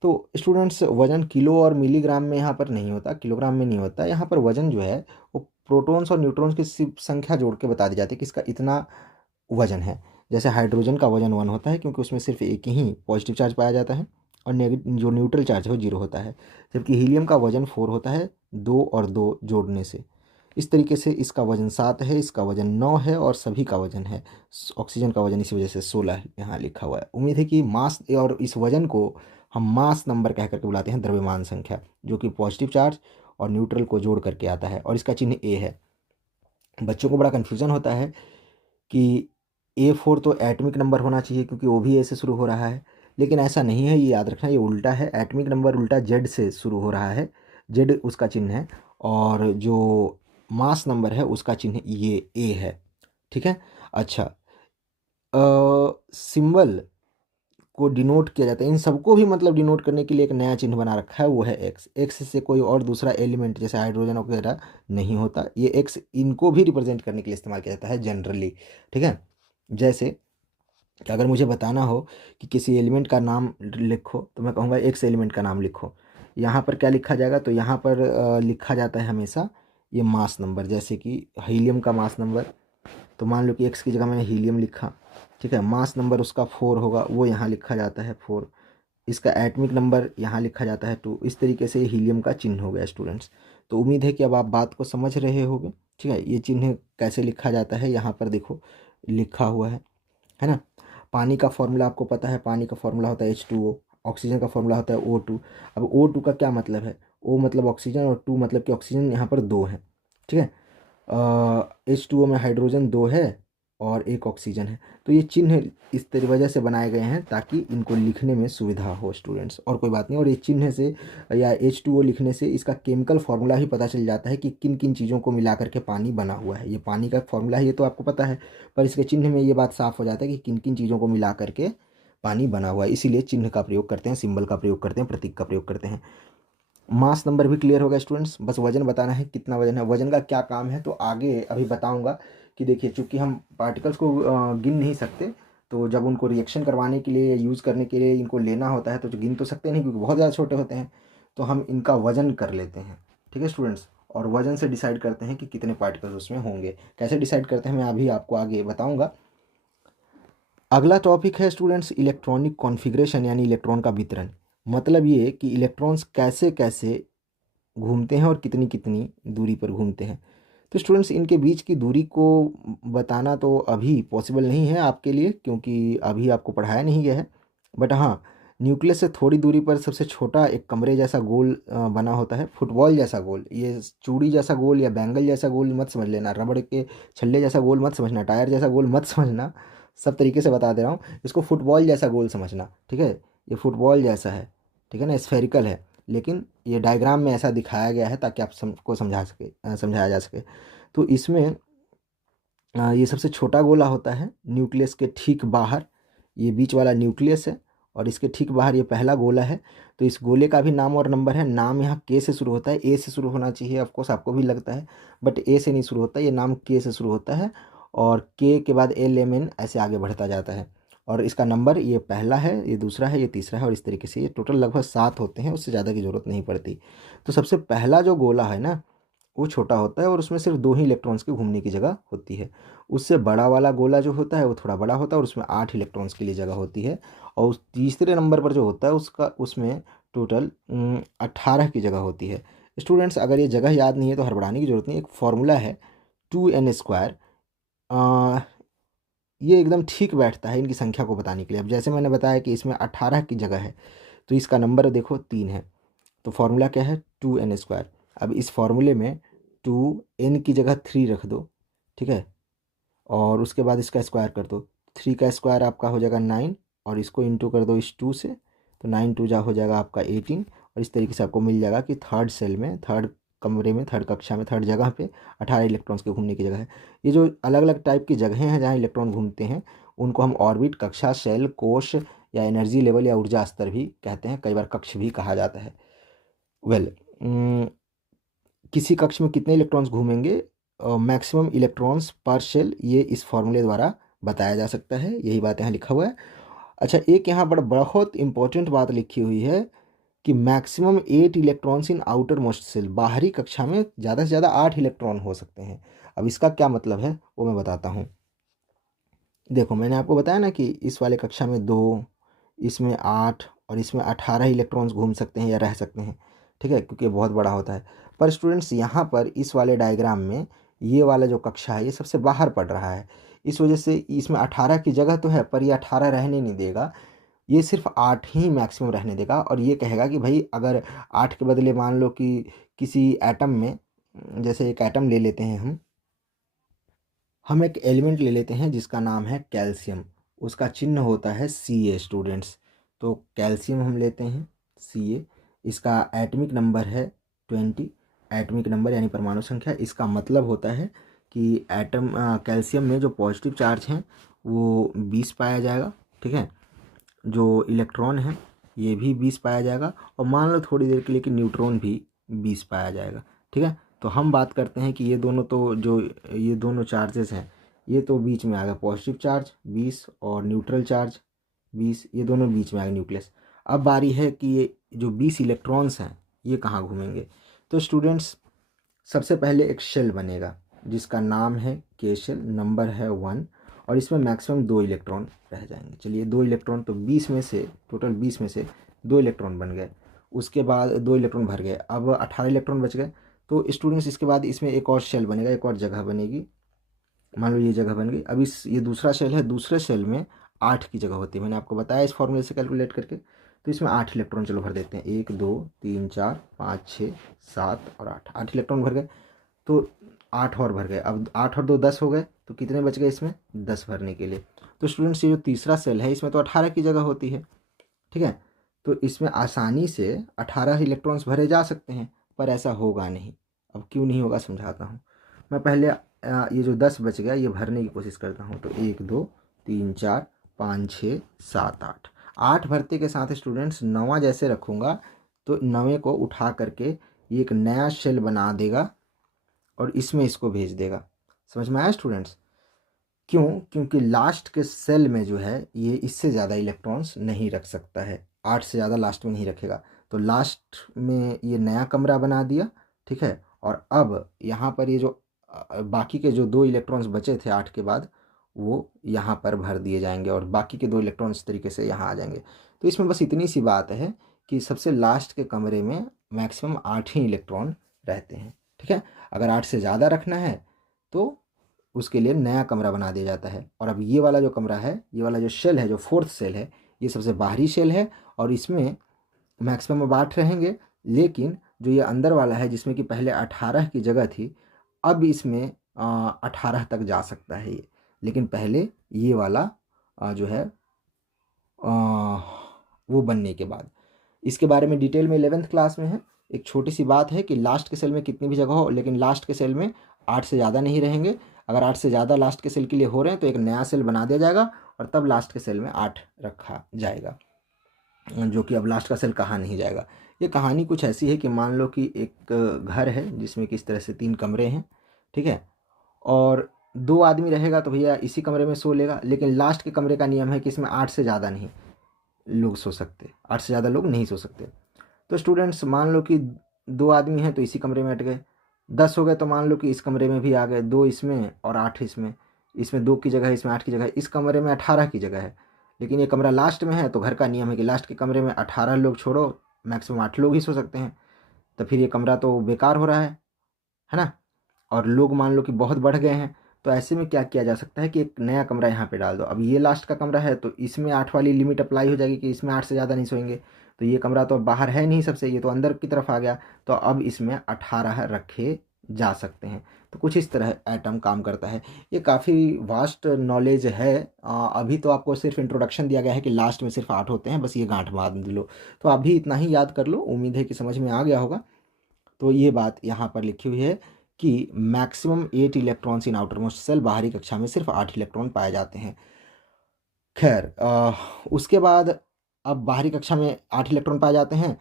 तो स्टूडेंट्स, वजन किलो और मिलीग्राम में यहाँ पर नहीं होता, किलोग्राम में नहीं होता। यहाँ पर वजन जो है वो प्रोटॉन्स और न्यूट्रॉन्स की सिर्फ संख्या जोड़ के बता दी जाती है कि इसका इतना वजन है। जैसे हाइड्रोजन का वजन 1 होता है क्योंकि उसमें सिर्फ एक ही पॉजिटिव चार्ज पाया जाता है और जो न्यूट्रल चार्ज है वो 0 होता है। जबकि हीलियम का वजन 4 होता है 2 और 2 जोड़ने से। इस तरीके से इसका वजन 7 है, इसका वजन 9 है और सभी का वजन है। ऑक्सीजन का वजन इसी वजह से 16 यहाँ लिखा हुआ है। उम्मीद है कि मास और इस वजन को हम मास नंबर कह करके बुलाते हैं, द्रव्यमान संख्या, जो कि पॉजिटिव चार्ज और न्यूट्रल को जोड़ करके आता है और इसका चिन्ह ए है। बच्चों को बड़ा कन्फ्यूज़न होता है कि A4 तो एटमिक नंबर होना चाहिए क्योंकि वो भी ए से शुरू हो रहा है, लेकिन ऐसा नहीं है, ये याद रखना, ये उल्टा है। एटमिक नंबर उल्टा जेड से शुरू हो रहा है, जेड उसका चिन्ह है, और जो मास नंबर है उसका चिन्ह ये ए है। ठीक है। अच्छा, सिंबल को डिनोट किया जाता है, इन सबको भी मतलब डिनोट करने के लिए एक नया चिन्ह बना रखा है, वो है एक्स। एक्स से कोई और दूसरा एलिमेंट जैसे हाइड्रोजन वगैरह नहीं होता, ये एक्स इनको भी रिप्रेजेंट करने के लिए इस्तेमाल किया जाता है जनरली। ठीक है। जैसे कि अगर मुझे बताना हो कि किसी एलिमेंट का नाम लिखो तो मैं कहूँगा एक्स एलिमेंट का नाम लिखो। यहाँ पर क्या लिखा जाएगा, तो यहाँ पर लिखा जाता है हमेशा ये मास नंबर। जैसे कि हीलियम का मास नंबर, तो मान लो कि एक्स की जगह मैंने हीलियम लिखा। ठीक है। मास नंबर उसका 4 होगा, वो यहाँ लिखा जाता है 4। इसका एटमिक नंबर यहाँ लिखा जाता है 2। इस तरीके से हीलियम का चिन्ह हो गया स्टूडेंट्स। तो उम्मीद है कि अब आप बात को समझ रहे होगे। ठीक है। ये चिन्ह कैसे लिखा जाता है यहाँ पर देखो लिखा हुआ है ना। पानी का फॉर्मूला आपको पता है, पानी का फॉर्मूला होता है H2O। ऑक्सीजन का फॉर्मूला होता है O2। अब O2 का क्या मतलब है, O मतलब ऑक्सीजन और 2 मतलब कि ऑक्सीजन यहाँ पर 2 है। ठीक है। H2O में हाइड्रोजन 2 है और एक ऑक्सीजन है। तो ये चिन्ह इस तरह वजह से बनाए गए हैं ताकि इनको लिखने में सुविधा हो स्टूडेंट्स, और कोई बात नहीं। और ये चिन्ह से या H2O लिखने से इसका केमिकल फार्मूला ही पता चल जाता है कि किन किन चीज़ों को मिला करके पानी बना हुआ है। ये पानी का फार्मूला है, ये तो आपको पता है, पर इसके चिन्ह में ये बात साफ हो जाता है कि किन किन चीज़ों को मिला करके पानी बना हुआ है। इसीलिए चिन्ह का प्रयोग करते हैं, सिंबल का प्रयोग करते हैं, प्रतीक का प्रयोग करते हैं। मास नंबर भी क्लियर होगा स्टूडेंट्स, बस वजन बताना है कितना वजन है। वजन का क्या काम है तो आगे अभी बताऊंगा कि देखिए, चूंकि हम पार्टिकल्स को गिन नहीं सकते, तो जब उनको रिएक्शन करवाने के लिए, यूज़ करने के लिए इनको लेना होता है तो जो गिन तो सकते नहीं क्योंकि बहुत ज़्यादा छोटे होते हैं, तो हम इनका वजन कर लेते हैं। ठीक है स्टूडेंट्स, और वजन से डिसाइड करते हैं कि कितने पार्टिकल्स उसमें होंगे। कैसे डिसाइड करते हैं मैं अभी आपको आगे बताऊँगा। अगला टॉपिक है स्टूडेंट्स इलेक्ट्रॉनिक कॉन्फ़िगरेशन, यानी इलेक्ट्रॉन का वितरण। मतलब ये कि इलेक्ट्रॉन्स कैसे कैसे घूमते हैं और कितनी कितनी दूरी पर घूमते हैं। तो स्टूडेंट्स इनके बीच की दूरी को बताना तो अभी पॉसिबल नहीं है आपके लिए, क्योंकि अभी आपको पढ़ाया नहीं गया है। बट हाँ, न्यूक्लियस से थोड़ी दूरी पर सबसे छोटा एक कमरे जैसा गोल बना होता है, फुटबॉल जैसा गोल। ये चूड़ी जैसा गोल या बैंगल जैसा गोल मत समझ लेना, रबड़ के छल्ले जैसा गोल मत समझना, टायर जैसा गोल मत समझना। सब तरीके से बता दे रहा हूँ, इसको फुटबॉल जैसा गोल समझना। ठीक है। ये फुटबॉल जैसा है, ठीक है ना, स्फेरिकल है, लेकिन ये डायग्राम में ऐसा दिखाया गया है ताकि आप को समझाया जा सके। तो इसमें ये सबसे छोटा गोला होता है न्यूक्लियस के ठीक बाहर। ये बीच वाला न्यूक्लियस है और इसके ठीक बाहर ये पहला गोला है। तो इस गोले का भी नाम और नंबर है। नाम यहाँ के से शुरू होता है, ए से शुरू होना चाहिए, ऑफकोर्स आपको भी लगता है, बट ए से नहीं शुरू होता, ये नाम के से शुरू होता है और के के बाद एल एम एन ऐसे आगे बढ़ता जाता है। और इसका नंबर ये पहला है, ये दूसरा है, ये तीसरा है, और इस तरीके से ये टोटल लगभग 7 होते हैं, उससे ज़्यादा की ज़रूरत नहीं पड़ती। तो सबसे पहला जो गोला है ना, वो छोटा होता है और उसमें सिर्फ 2 ही इलेक्ट्रॉन्स के घूमने की जगह होती है। उससे बड़ा वाला गोला जो होता है वो थोड़ा बड़ा होता है और उसमें 8 इलेक्ट्रॉन्स के लिए जगह होती है। और उस तीसरे नंबर पर जो होता है उसमें टोटल 18 की जगह होती है। स्टूडेंट्स अगर ये जगह याद नहीं है तो हड़बड़ाने की ज़रूरत नहीं, एक फॉर्मूला है 2n²। ये एकदम ठीक बैठता है इनकी संख्या को बताने के लिए। अब जैसे मैंने बताया कि इसमें 18 की जगह है, तो इसका नंबर देखो 3 है, तो फॉर्मूला क्या है 2n²। अब इस फॉर्मूले में 2n की जगह 3 रख दो, ठीक है, और उसके बाद इसका स्क्वायर कर दो। 3 का स्क्वायर आपका हो जाएगा 9 और इसको इंटू कर दो इस 2 से, तो 9 2 जा हो जाएगा आपका 18। और इस तरीके से आपको मिल जाएगा कि थर्ड सेल में, थर्ड कमरे में, थर्ड कक्षा में, थर्ड जगह पे 18 इलेक्ट्रॉन्स के घूमने की जगह है। ये जो अलग अलग टाइप की जगहें हैं जहाँ इलेक्ट्रॉन घूमते हैं, उनको हम ऑर्बिट, कक्षा, शेल, कोश या एनर्जी लेवल या ऊर्जा स्तर भी कहते हैं, कई बार कक्ष भी कहा जाता है। वेल, किसी कक्ष में कितने इलेक्ट्रॉन्स घूमेंगे, मैक्सिमम इलेक्ट्रॉन्स पर शेल, ये इस फॉर्मूले द्वारा बताया जा सकता है। यही बात यहाँ लिखा हुआ है। अच्छा, एक यहाँ पर बहुत इंपॉर्टेंट बात लिखी हुई है कि maximum 8 electrons in outermost shell, बाहरी कक्षा में ज़्यादा से ज़्यादा 8 इलेक्ट्रॉन हो सकते हैं। अब इसका क्या मतलब है वो मैं बताता हूँ। देखो मैंने आपको बताया ना कि इस वाले कक्षा में 2, इसमें 8 और इसमें 18 इलेक्ट्रॉन्स घूम सकते हैं या रह सकते हैं, ठीक है, क्योंकि बहुत बड़ा होता है। पर स्टूडेंट्स यहाँ पर इस वाले डायग्राम में ये वाला जो कक्षा है ये सबसे बाहर पड़ रहा है, इस वजह से इसमें 18 की जगह तो है पर ये 18 रहने नहीं देगा, ये सिर्फ 8 ही मैक्सिमम रहने देगा। और ये कहेगा कि भाई अगर 8 के बदले मान लो कि किसी एटम में, जैसे एक एटम ले लेते हैं हम एक एलिमेंट ले लेते हैं जिसका नाम है कैल्शियम, उसका चिन्ह होता है Ca स्टूडेंट्स। तो कैल्शियम हम लेते हैं Ca, इसका एटॉमिक नंबर है 20, एटॉमिक नंबर यानी परमाणु संख्या। इसका मतलब होता है कि कैल्शियम में जो पॉजिटिव चार्ज हैं वो 20 पाया जाएगा, ठीक है, जो इलेक्ट्रॉन है ये भी 20 पाया जाएगा, और मान लो थोड़ी देर के लिए कि न्यूट्रॉन भी 20 पाया जाएगा, ठीक है। तो हम बात करते हैं कि ये दोनों तो जो ये दोनों चार्जेस हैं ये तो बीच में आ गया, पॉजिटिव चार्ज 20 और न्यूट्रल चार्ज 20, ये दोनों बीच में आ गए न्यूक्लियस। अब बारी है कि ये जो 20 इलेक्ट्रॉन्स हैं ये कहाँ घूमेंगे। तो स्टूडेंट्स सबसे पहले एक शेल बनेगा जिसका नाम है के शेल, नंबर है 1, और इसमें मैक्सिमम 2 इलेक्ट्रॉन रह जाएंगे। चलिए 2 इलेक्ट्रॉन, तो 20 में से टोटल 20 में से 2 इलेक्ट्रॉन बन गए, उसके बाद 2 इलेक्ट्रॉन भर गए, अब 18 इलेक्ट्रॉन बच गए। तो स्टूडेंट्स इसके बाद इसमें एक और शेल बनेगा, एक और जगह बनेगी, मान लो ये जगह बन गई। अब इस ये दूसरा शेल है, दूसरे शेल में 8 की जगह होती है, मैंने आपको बताया इस फॉर्मूले से कैलकुलेट करके। तो इसमें 8 इलेक्ट्रॉन चलो भर देते हैं, 1 2 3 4 5 6 7 और 8, 8 इलेक्ट्रॉन भर गए। तो 8 और भर गए, अब 8 और 2 10 हो गए, तो कितने बच गए इसमें 10 भरने के लिए। तो स्टूडेंट्स ये जो तीसरा सेल है इसमें तो 18 की जगह होती है, ठीक है, तो इसमें आसानी से 18 इलेक्ट्रॉन्स भरे जा सकते हैं, पर ऐसा होगा नहीं। अब क्यों नहीं होगा समझाता हूँ मैं। पहले ये जो 10 बच गया ये भरने की कोशिश करता हूँ। तो 1 2 3 4 5 6 7 8, 8 भरते के साथ स्टूडेंट्स 9वां जैसे रखूँगा तो 9वें को उठा करके ये एक नया शेल बना देगा और इसमें इसको भेज देगा। समझ में आया स्टूडेंट्स? क्यों? क्योंकि लास्ट के सेल में जो है ये इससे ज़्यादा इलेक्ट्रॉन्स नहीं रख सकता है, 8 से ज़्यादा लास्ट में नहीं रखेगा। तो लास्ट में ये नया कमरा बना दिया, ठीक है, और अब यहाँ पर ये जो बाकी के जो 2 इलेक्ट्रॉन्स बचे थे 8 के बाद वो यहाँ पर भर दिए जाएंगे और बाकी के 2 इलेक्ट्रॉन इस तरीके से यहाँ आ जाएंगे। तो इसमें बस इतनी सी बात है कि सबसे लास्ट के कमरे में मैक्सिमम 8 ही इलेक्ट्रॉन रहते हैं, ठीक है। अगर 8 से ज़्यादा रखना है तो उसके लिए नया कमरा बना दिया जाता है। और अब ये वाला जो कमरा है, ये वाला जो शेल है, जो 4th शेल है, ये सबसे बाहरी शेल है और इसमें मैक्सिमम अब 8 रहेंगे। लेकिन जो ये अंदर वाला है जिसमें कि पहले 18 की जगह थी, अब इसमें 18 तक जा सकता है ये। लेकिन पहले ये वाला जो है वो बनने के बाद, इसके बारे में डिटेल में 11th क्लास में है। एक छोटी सी बात है कि लास्ट के सेल में कितनी भी जगह हो, लेकिन लास्ट के सेल में 8 से ज़्यादा नहीं रहेंगे। अगर 8 से ज़्यादा लास्ट के सेल के लिए हो रहे हैं तो एक नया सेल बना दिया जाएगा और तब लास्ट के सेल में 8 रखा जाएगा, जो कि अब लास्ट का सेल कहा नहीं जाएगा। ये कहानी कुछ ऐसी है कि मान लो कि एक घर है जिसमें कि इस तरह से 3 कमरे हैं, ठीक है, और 2 आदमी रहेगा तो भैया इसी कमरे में सो लेगा। लेकिन लास्ट के कमरे का नियम है कि इसमें 8 से ज़्यादा नहीं लोग सो सकते, 8 से ज़्यादा लोग नहीं सो सकते। तो स्टूडेंट्स मान लो कि 2 आदमी हैं तो इसी कमरे में अट गए, 10 हो गए तो मान लो कि इस कमरे में भी आ गए, 2 इसमें और 8 इसमें, इसमें 2 की जगह है, इसमें 8 की जगह है, इस कमरे में 18 की जगह है। लेकिन ये कमरा लास्ट में है तो घर का नियम है कि लास्ट के कमरे में 18 लोग छोड़ो, मैक्सिमम 8 लोग ही सो सकते हैं। तो फिर ये कमरा तो बेकार हो रहा है ना। और लोग मान लो कि बहुत बढ़ गए हैं, तो ऐसे में क्या किया जा सकता है कि एक नया कमरा यहाँ पे डाल दो। अब ये लास्ट का कमरा है तो इसमें 8 वाली लिमिट अप्लाई हो जाएगी कि इसमें 8 से ज़्यादा नहीं सोएंगे। तो ये कमरा तो अब बाहर है नहीं सबसे, ये तो अंदर की तरफ आ गया, तो अब इसमें 18 रखे जा सकते हैं। तो कुछ इस तरह एटम काम करता है। ये काफ़ी वास्ट नॉलेज है। अभी तो आपको सिर्फ इंट्रोडक्शन दिया गया है कि लास्ट में सिर्फ 8 होते हैं, बस ये गांठ बांध लो। तो अभी इतना ही याद कर लो, उम्मीद है कि समझ में आ गया होगा। तो ये बात यहाँ पर लिखी हुई है कि maximum 8 electrons in outermost shell, बाहरी कक्षा में सिर्फ 8 इलेक्ट्रॉन पाए जाते हैं। खैर उसके बाद अब बाहरी कक्षा में 8 इलेक्ट्रॉन पाए जाते हैं,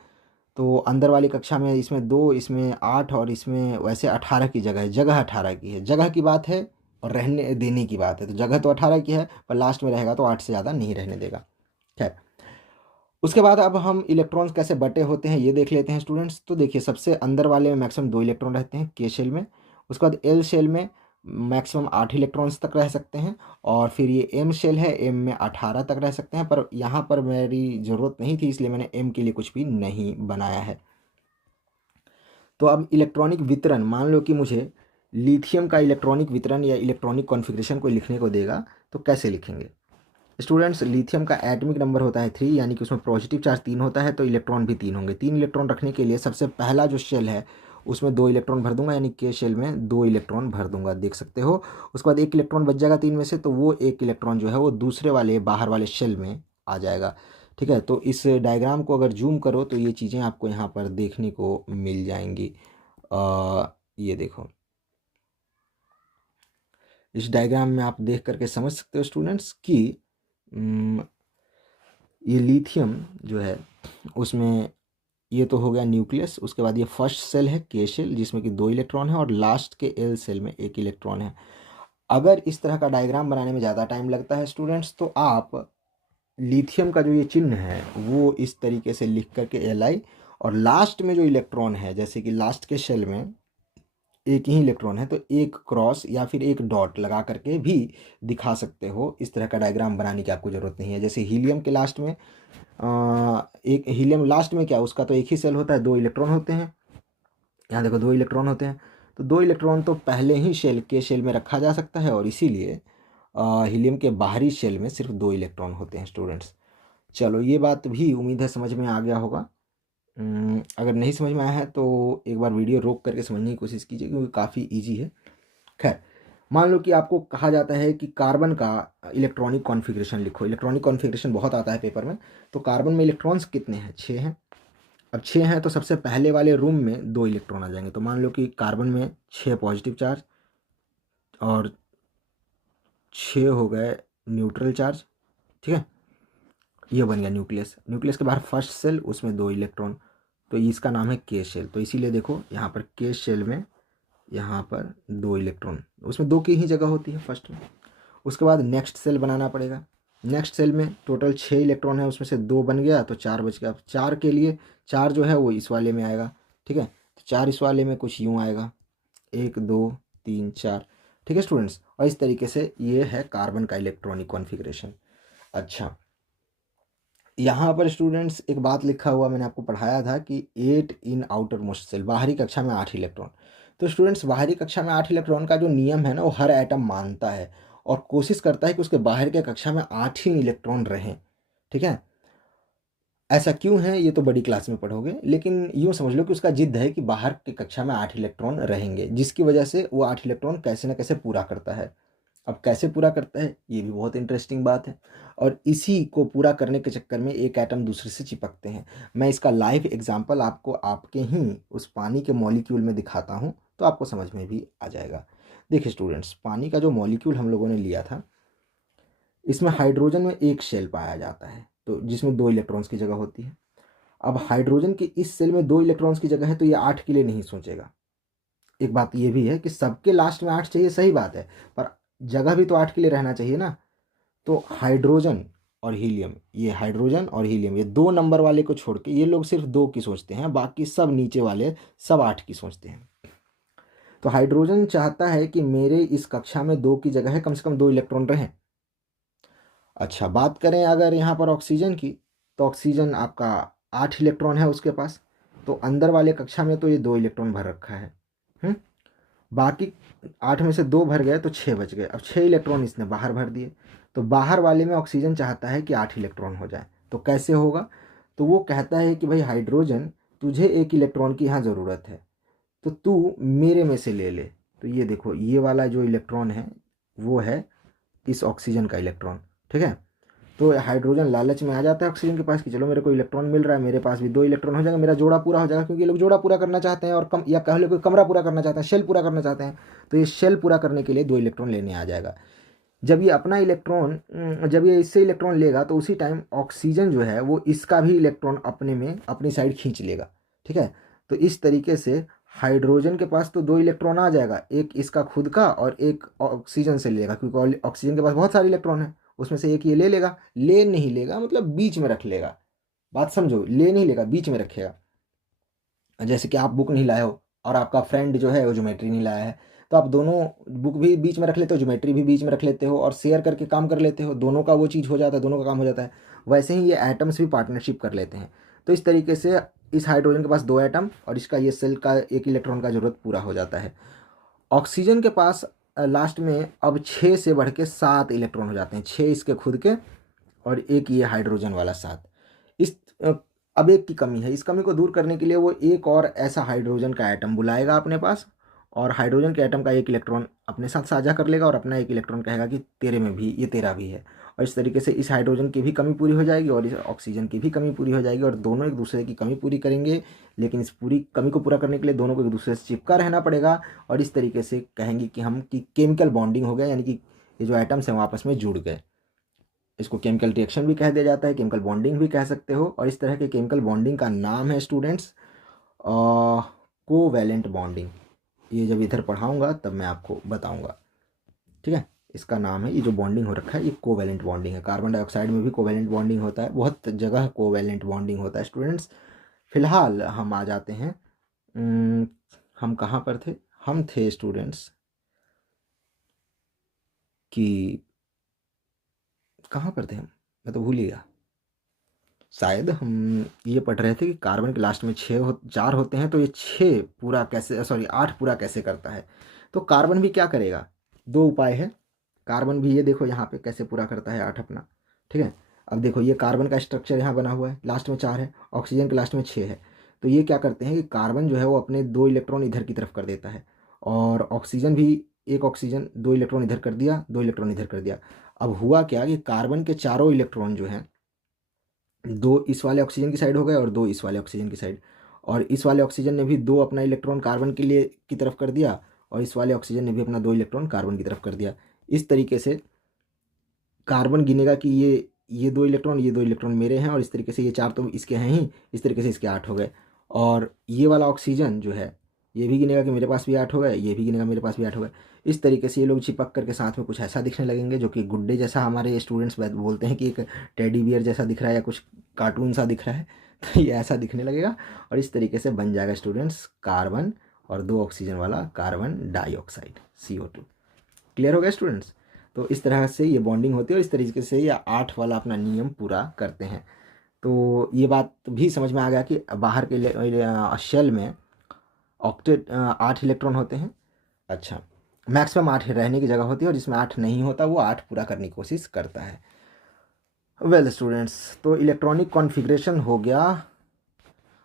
तो अंदर वाली कक्षा में इसमें 2, इसमें 8 और इसमें वैसे 18 की जगह है, जगह 18 की है, जगह की बात है और रहने देने की बात है। तो जगह तो 18 की है पर लास्ट में रहेगा तो 8 से ज़्यादा नहीं रहने देगा। खैर उसके बाद अब हम इलेक्ट्रॉन्स कैसे बटे होते हैं ये देख लेते हैं स्टूडेंट्स। तो देखिए सबसे अंदर वाले में मैक्सिमम 2 इलेक्ट्रॉन रहते हैं के शेल में। उसके बाद एल शेल में मैक्सिमम 8 इलेक्ट्रॉन्स तक रह सकते हैं। और फिर ये एम शेल है, एम में 18 तक रह सकते हैं, पर यहाँ पर मेरी ज़रूरत नहीं थी इसलिए मैंने एम के लिए कुछ भी नहीं बनाया है। तो अब इलेक्ट्रॉनिक वितरण, मान लो कि मुझे लिथियम का इलेक्ट्रॉनिक वितरण या इलेक्ट्रॉनिक कॉन्फ़िगरेशन को लिखने को देगा, तो कैसे लिखेंगे स्टूडेंट्स? लिथियम का एटॉमिक नंबर होता है 3, यानी कि उसमें पॉजिटिव चार्ज 3 होता है, तो इलेक्ट्रॉन भी 3 होंगे। 3 इलेक्ट्रॉन रखने के लिए सबसे पहला जो शेल है उसमें 2 इलेक्ट्रॉन भर दूंगा, यानी के शेल में 2 इलेक्ट्रॉन भर दूंगा, देख सकते हो। उसके बाद 1 इलेक्ट्रॉन बच जाएगा 3 में से, तो वो 1 इलेक्ट्रॉन जो है वो दूसरे वाले बाहर वाले शेल में आ जाएगा। ठीक है, तो इस डायग्राम को अगर जूम करो तो ये चीज़ें आपको यहाँ पर देखने को मिल जाएंगी। ये देखो, इस डायग्राम में आप देख करके समझ सकते हो स्टूडेंट्स कि ये लिथियम जो है उसमें ये तो हो गया न्यूक्लियस। उसके बाद ये फर्स्ट सेल है के शेल, जिसमें कि 2 इलेक्ट्रॉन है, और लास्ट के एल सेल में 1 इलेक्ट्रॉन है। अगर इस तरह का डायग्राम बनाने में ज़्यादा टाइम लगता है स्टूडेंट्स, तो आप लिथियम का जो ये चिन्ह है वो इस तरीके से लिख करके Li, और लास्ट में जो इलेक्ट्रॉन है, जैसे कि लास्ट के शेल में एक ही इलेक्ट्रॉन है, तो एक क्रॉस या फिर एक डॉट लगा करके भी दिखा सकते हो। इस तरह का डायग्राम बनाने की आपको ज़रूरत नहीं है। जैसे हीलियम के लास्ट में एक हीलियम लास्ट में क्या, उसका तो एक ही सेल होता है, 2 इलेक्ट्रॉन होते हैं। यहाँ देखो 2 इलेक्ट्रॉन होते हैं, तो 2 इलेक्ट्रॉन तो पहले ही शेल के शेल में रखा जा सकता है, और इसीलिए हीलियम के बाहरी शेल में सिर्फ 2 इलेक्ट्रॉन होते हैं स्टूडेंट्स। चलो, ये बात भी उम्मीद है समझ में आ गया होगा। अगर नहीं समझ में आया है तो एक बार वीडियो रोक करके समझने की कोशिश कीजिए, क्योंकि काफ़ी ईजी है। खैर, मान लो कि आपको कहा जाता है कि कार्बन का इलेक्ट्रॉनिक कॉन्फ़िगरेशन लिखो। इलेक्ट्रॉनिक कॉन्फ़िगरेशन बहुत आता है पेपर में। तो कार्बन में इलेक्ट्रॉन्स कितने हैं? 6 हैं। अब 6 हैं तो सबसे पहले वाले रूम में 2 इलेक्ट्रॉन आ जाएंगे। तो मान लो कि कार्बन में 6 पॉजिटिव चार्ज और 6 हो गए न्यूट्रल चार्ज। ठीक है, ये बन गया न्यूक्लियस। न्यूक्लियस के बाहर फर्स्ट सेल, उसमें 2 इलेक्ट्रॉन, तो इसका नाम है के शेल। तो इसीलिए देखो यहाँ पर के शेल में यहाँ पर 2 इलेक्ट्रॉन, उसमें 2 की ही जगह होती है फर्स्ट में। उसके बाद नेक्स्ट सेल बनाना पड़ेगा। नेक्स्ट सेल में टोटल 6 इलेक्ट्रॉन है, उसमें से 2 बन गया तो 4 बच गया। अब 4 के लिए 4 जो है वो इस वाले में आएगा। ठीक है, तो 4 इस वाले में कुछ यूँ आएगा, 1 2 3 4। ठीक है स्टूडेंट्स, और इस तरीके से ये है कार्बन का इलेक्ट्रॉनिक कॉन्फ़िगरेशन। अच्छा, यहाँ पर स्टूडेंट्स एक बात लिखा हुआ मैंने आपको पढ़ाया था कि 8 इन आउटर मोस्ट सेल, बाहरी कक्षा में 8 इलेक्ट्रॉन। तो स्टूडेंट्स, बाहरी कक्षा में 8 इलेक्ट्रॉन का जो नियम है ना, वो हर एटम मानता है और कोशिश करता है कि उसके बाहर के कक्षा में 8 ही इलेक्ट्रॉन रहें। ठीक है, ऐसा क्यों है ये तो बड़ी क्लास में पढ़ोगे, लेकिन यूँ समझ लो कि उसका जिद है कि बाहर की कक्षा में 8 इलेक्ट्रॉन रहेंगे, जिसकी वजह से वो 8 इलेक्ट्रॉन कैसे ना कैसे पूरा करता है। अब कैसे पूरा करता है ये भी बहुत इंटरेस्टिंग बात है, और इसी को पूरा करने के चक्कर में एक एटम दूसरे से चिपकते हैं। मैं इसका लाइव एग्जांपल आपको आपके ही उस पानी के मॉलिक्यूल में दिखाता हूँ, तो आपको समझ में भी आ जाएगा। देखिए स्टूडेंट्स, पानी का जो मॉलिक्यूल हम लोगों ने लिया था, इसमें हाइड्रोजन में एक शेल पाया जाता है, तो जिसमें 2 इलेक्ट्रॉन्स की जगह होती है। अब हाइड्रोजन की इस सेल में 2 इलेक्ट्रॉन्स की जगह है, तो ये 8 के लिए नहीं सोचेगा। एक बात ये भी है कि सबके लास्ट में 8 चाहिए, सही बात है, पर जगह भी तो 8 के लिए रहना चाहिए ना। तो हाइड्रोजन और हीलियम, ये हाइड्रोजन और हीलियम, ये 2 नंबर वाले को छोड़ के ये लोग सिर्फ 2 की सोचते हैं, बाकी सब नीचे वाले सब 8 की सोचते हैं। तो हाइड्रोजन चाहता है कि मेरे इस कक्षा में 2 की जगह है, कम से कम 2 इलेक्ट्रॉन रहें। अच्छा, बात करें अगर यहाँ पर ऑक्सीजन की, तो ऑक्सीजन आपका 8 इलेक्ट्रॉन है उसके पास, तो अंदर वाले कक्षा में तो ये 2 इलेक्ट्रॉन भर रखा है। बाकी 8 में से 2 भर गए तो 6 बच गए। अब 6 इलेक्ट्रॉन इसने बाहर भर दिए, तो बाहर वाले में ऑक्सीजन चाहता है कि 8 इलेक्ट्रॉन हो जाए। तो कैसे होगा? तो वो कहता है कि भाई हाइड्रोजन, तुझे 1 इलेक्ट्रॉन की यहाँ ज़रूरत है, तो तू मेरे में से ले ले। तो ये देखो, ये वाला जो इलेक्ट्रॉन है वो है इस ऑक्सीजन का इलेक्ट्रॉन। ठीक है, तो हाइड्रोजन लालच में आ जाता है ऑक्सीजन के पास कि चलो मेरे को इलेक्ट्रॉन मिल रहा है, मेरे पास भी 2 इलेक्ट्रॉन हो जाएगा, मेरा जोड़ा पूरा हो जाएगा। क्योंकि ये लोग जोड़ा पूरा करना चाहते हैं, और कम या कह लो कोई कमरा पूरा करना चाहते हैं, शेल पूरा करना चाहते हैं, तो ये शेल पूरा करने के लिए 2 इलेक्ट्रॉन लेने आ जाएगा। जब ये अपना इलेक्ट्रॉन जब ये इससे इलेक्ट्रॉन लेगा, तो उसी टाइम ऑक्सीजन जो है वो इसका भी इलेक्ट्रॉन अपने में अपनी साइड खींच लेगा। ठीक है, तो इस तरीके से हाइड्रोजन के पास तो 2 इलेक्ट्रॉन आ जाएगा, एक इसका खुद का और एक ऑक्सीजन से लेगा, क्योंकि ऑक्सीजन के पास बहुत सारे इलेक्ट्रॉन है, उसमें से एक ये ले लेगा। ले नहीं लेगा मतलब बीच में रख लेगा, बात समझो, ले नहीं लेगा, बीच में रखेगा। जैसे कि आप बुक नहीं लाए हो और आपका फ्रेंड जो है वो ज्योमेट्री नहीं लाया है, तो आप दोनों बुक भी बीच में रख लेते हो, ज्योमेट्री भी बीच में रख लेते हो और शेयर करके काम कर लेते हो, दोनों का वो चीज़ हो जाता है, दोनों का काम हो जाता है। वैसे ही ये एटम्स भी पार्टनरशिप कर लेते हैं। तो इस तरीके से इस हाइड्रोजन के पास 2 एटम और इसका ये सेल का 1 इलेक्ट्रॉन का ज़रूरत पूरा हो जाता है। ऑक्सीजन के पास लास्ट में अब 6 से बढ़ के 7 इलेक्ट्रॉन हो जाते हैं, 6 इसके खुद के और एक ये हाइड्रोजन वाला 7। इस अब एक की कमी है, इस कमी को दूर करने के लिए वो एक और ऐसा हाइड्रोजन का एटम बुलाएगा अपने पास और हाइड्रोजन के एटम का 1 इलेक्ट्रॉन अपने साथ साझा कर लेगा और अपना 1 इलेक्ट्रॉन कहेगा कि तेरे में भी, ये तेरा भी है। और इस तरीके से इस हाइड्रोजन की भी कमी पूरी हो जाएगी और इस ऑक्सीजन की भी कमी पूरी हो जाएगी और दोनों एक दूसरे की कमी पूरी करेंगे। लेकिन इस पूरी कमी को पूरा करने के लिए दोनों को एक दूसरे से चिपका रहना पड़ेगा और इस तरीके से कहेंगे कि हम कि केमिकल बॉन्डिंग हो गया, यानी कि ये जो एटम्स हैं वो आपस में जुड़ गए। इसको केमिकल रिएक्शन भी कह दिया जाता है, केमिकल बॉन्डिंग भी कह सकते हो। और इस तरह के केमिकल बॉन्डिंग का नाम है स्टूडेंट्स कोवैलेंट बॉन्डिंग। ये जब इधर पढ़ाऊंगा तब मैं आपको बताऊंगा, ठीक है। इसका नाम है, ये जो बॉन्डिंग हो रखा है ये कोवैलेंट बॉन्डिंग है। कार्बन डाइऑक्साइड में भी कोवैलेंट बॉन्डिंग होता है, बहुत जगह कोवैलेंट बॉन्डिंग होता है स्टूडेंट्स। फिलहाल हम आ जाते हैं, हम कहाँ पर थे, हम थे स्टूडेंट्स कि कहाँ पर थे हम, मैं तो भूल ही गया। शायद हम ये पढ़ रहे थे कि कार्बन के लास्ट में 4 होते हैं, तो ये 6 पूरा कैसे, सॉरी 8 पूरा कैसे करता है। तो कार्बन भी क्या करेगा, 2 उपाय है। कार्बन भी ये देखो यहाँ पे कैसे पूरा करता है 8 अपना, ठीक है। अब देखो ये कार्बन का स्ट्रक्चर यहाँ बना हुआ है, लास्ट में 4 है, ऑक्सीजन के लास्ट में 6 है। तो ये क्या करते हैं कि कार्बन जो है वो अपने 2 इलेक्ट्रॉन इधर की तरफ कर देता है और ऑक्सीजन भी, एक ऑक्सीजन 2 इलेक्ट्रॉन इधर कर दिया, 2 इलेक्ट्रॉन इधर कर दिया। अब हुआ क्या कि कार्बन के चारों इलेक्ट्रॉन जो हैं, 2 इस वाले ऑक्सीजन की साइड हो गए और 2 इस वाले ऑक्सीजन की साइड, और इस वाले ऑक्सीजन ने भी 2 अपना इलेक्ट्रॉन कार्बन के लिए की तरफ कर दिया और इस वाले ऑक्सीजन ने भी अपना 2 इलेक्ट्रॉन कार्बन की तरफ कर दिया। इस तरीके से कार्बन गिनेगा कि ये 2 इलेक्ट्रॉन, ये 2 इलेक्ट्रॉन मेरे हैं और इस तरीके से ये 4 तो इसके हैं ही, इस तरीके से इसके 8 हो गए। और ये वाला ऑक्सीजन जो है ये भी गिनेगा कि मेरे पास भी 8 हो गए, ये भी गिनेगा मेरे पास भी 8 हो गए। इस तरीके से ये लोग चिपक करके साथ में कुछ ऐसा दिखने लगेंगे जो कि गुड्डे जैसा, हमारे स्टूडेंट्स बोलते हैं कि एक टेडी बियर जैसा दिख रहा है या कुछ कार्टून सा दिख रहा है, तो ये ऐसा दिखने लगेगा और इस तरीके से बन जाएगा स्टूडेंट्स कार्बन और 2 ऑक्सीजन वाला कार्बन डाइऑक्साइड CO2। क्लियर हो गया स्टूडेंट्स। तो इस तरह से ये बॉन्डिंग होती है और इस तरीके से ये 8 वाला अपना नियम पूरा करते हैं। तो ये बात भी समझ में आ गया कि बाहर के शेल में ऑक्टेट 8 इलेक्ट्रॉन होते हैं। अच्छा, मैक्सिमम 8 रहने की जगह होती है और जिसमें 8 नहीं होता वो 8 पूरा करने की कोशिश करता है। वेल स्टूडेंट्स, तो इलेक्ट्रॉनिक कॉन्फ़िगरेशन हो गया।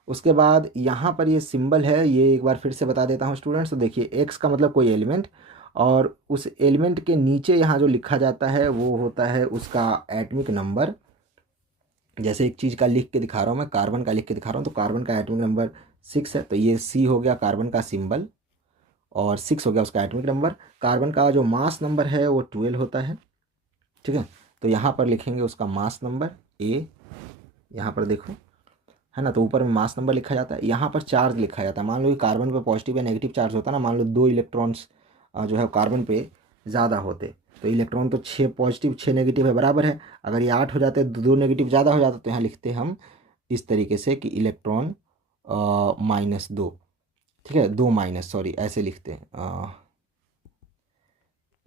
उसके बाद यहाँ पर ये सिंबल है, ये एक बार फिर से बता देता हूँ स्टूडेंट्स। तो देखिए एक्स का मतलब कोई एलिमेंट, और उस एलिमेंट के नीचे यहाँ जो लिखा जाता है वो होता है उसका एटॉमिक नंबर। जैसे एक चीज़ का लिख के दिखा रहा हूँ मैं, कार्बन का लिख के दिखा रहा हूँ, तो कार्बन का एटॉमिक नंबर 6 है, तो ये C हो गया कार्बन का सिंबल और 6 हो गया उसका एटॉमिक नंबर। कार्बन का जो मास नंबर है वो 12 होता है, ठीक है। तो यहाँ पर लिखेंगे उसका मास नंबर A, यहाँ पर देखो है ना, तो ऊपर में मास नंबर लिखा जाता है, यहाँ पर चार्ज लिखा जाता है। मान लो कि कार्बन पे पॉजिटिव या नेगेटिव चार्ज होता है ना, मान लो 2 इलेक्ट्रॉन्स जो है कार्बन पे ज़्यादा होते, तो इलेक्ट्रॉन तो 6 पॉजिटिव 6 नेगेटिव है, बराबर है। अगर ये 8 हो जाते, 2 नेगेटिव ज़्यादा हो जाता, तो यहाँ लिखते हम इस तरीके से कि इलेक्ट्रॉन -2, ठीक है, 2 माइनस, सॉरी ऐसे लिखते हैं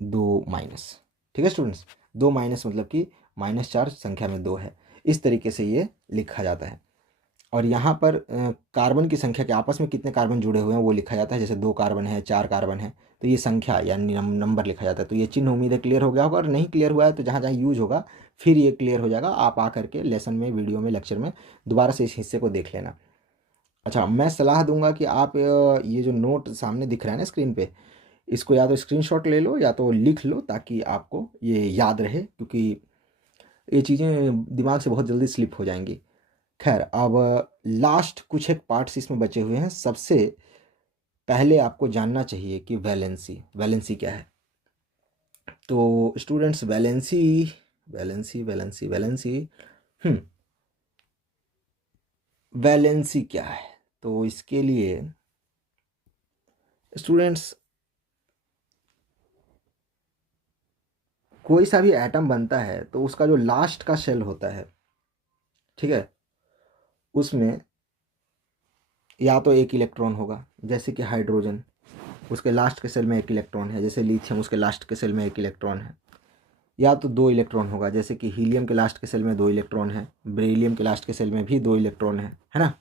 2 माइनस, ठीक है स्टूडेंट्स। 2 माइनस मतलब कि माइनस चार्ज संख्या में 2 है, इस तरीके से ये लिखा जाता है। और यहाँ पर कार्बन की संख्या के आपस में कितने कार्बन जुड़े हुए हैं वो लिखा जाता है। जैसे 2 कार्बन है, 4 कार्बन है, तो ये संख्या यानी नंबर लिखा जाता है। तो ये चिन्ह उम्मीद है क्लियर हो गया होगा, और नहीं क्लियर हुआ है तो जहाँ जहाँ यूज होगा फिर ये क्लियर हो जाएगा। आप आ करके लेसन में, वीडियो में, लेक्चर में दोबारा से इस हिस्से को देख लेना। अच्छा, मैं सलाह दूंगा कि आप ये जो नोट सामने दिख रहा है ना स्क्रीन पे, इसको या तो स्क्रीनशॉट ले लो या तो लिख लो, ताकि आपको ये याद रहे, क्योंकि ये चीज़ें दिमाग से बहुत जल्दी स्लिप हो जाएंगी। खैर, अब लास्ट कुछ एक पार्ट्स इसमें बचे हुए हैं। सबसे पहले आपको जानना चाहिए कि वैलेंसी, वैलेंसी क्या है। तो students valency valency valency valency valency क्या है, तो इसके लिए स्टूडेंट्स कोई सा भी एटम बनता है तो उसका जो लास्ट का शेल होता है, ठीक है, उसमें या तो 1 इलेक्ट्रॉन होगा, जैसे कि हाइड्रोजन, उसके लास्ट के सेल में एक इलेक्ट्रॉन है, जैसे लिथियम उसके लास्ट के सेल में एक इलेक्ट्रॉन है, या तो 2 इलेक्ट्रॉन होगा, जैसे कि हीलियम के लास्ट के सेल में 2 इलेक्ट्रॉन है, बेरिलियम के लास्ट के सेल में भी 2 इलेक्ट्रॉन है ना।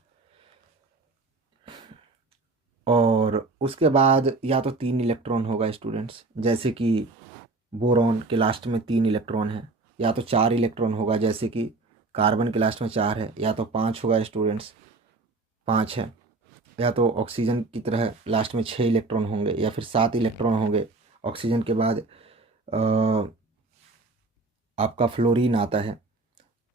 और उसके बाद या तो 3 इलेक्ट्रॉन होगा स्टूडेंट्स, जैसे कि बोरॉन के लास्ट में 3 इलेक्ट्रॉन है, या तो 4 इलेक्ट्रॉन होगा, जैसे कि कार्बन के लास्ट में 4 है, या तो 5 होगा स्टूडेंट्स, 5 है, या तो ऑक्सीजन की तरह लास्ट में 6 इलेक्ट्रॉन होंगे, या फिर 7 इलेक्ट्रॉन होंगे। ऑक्सीजन के बाद आपका फ्लोरीन आता है,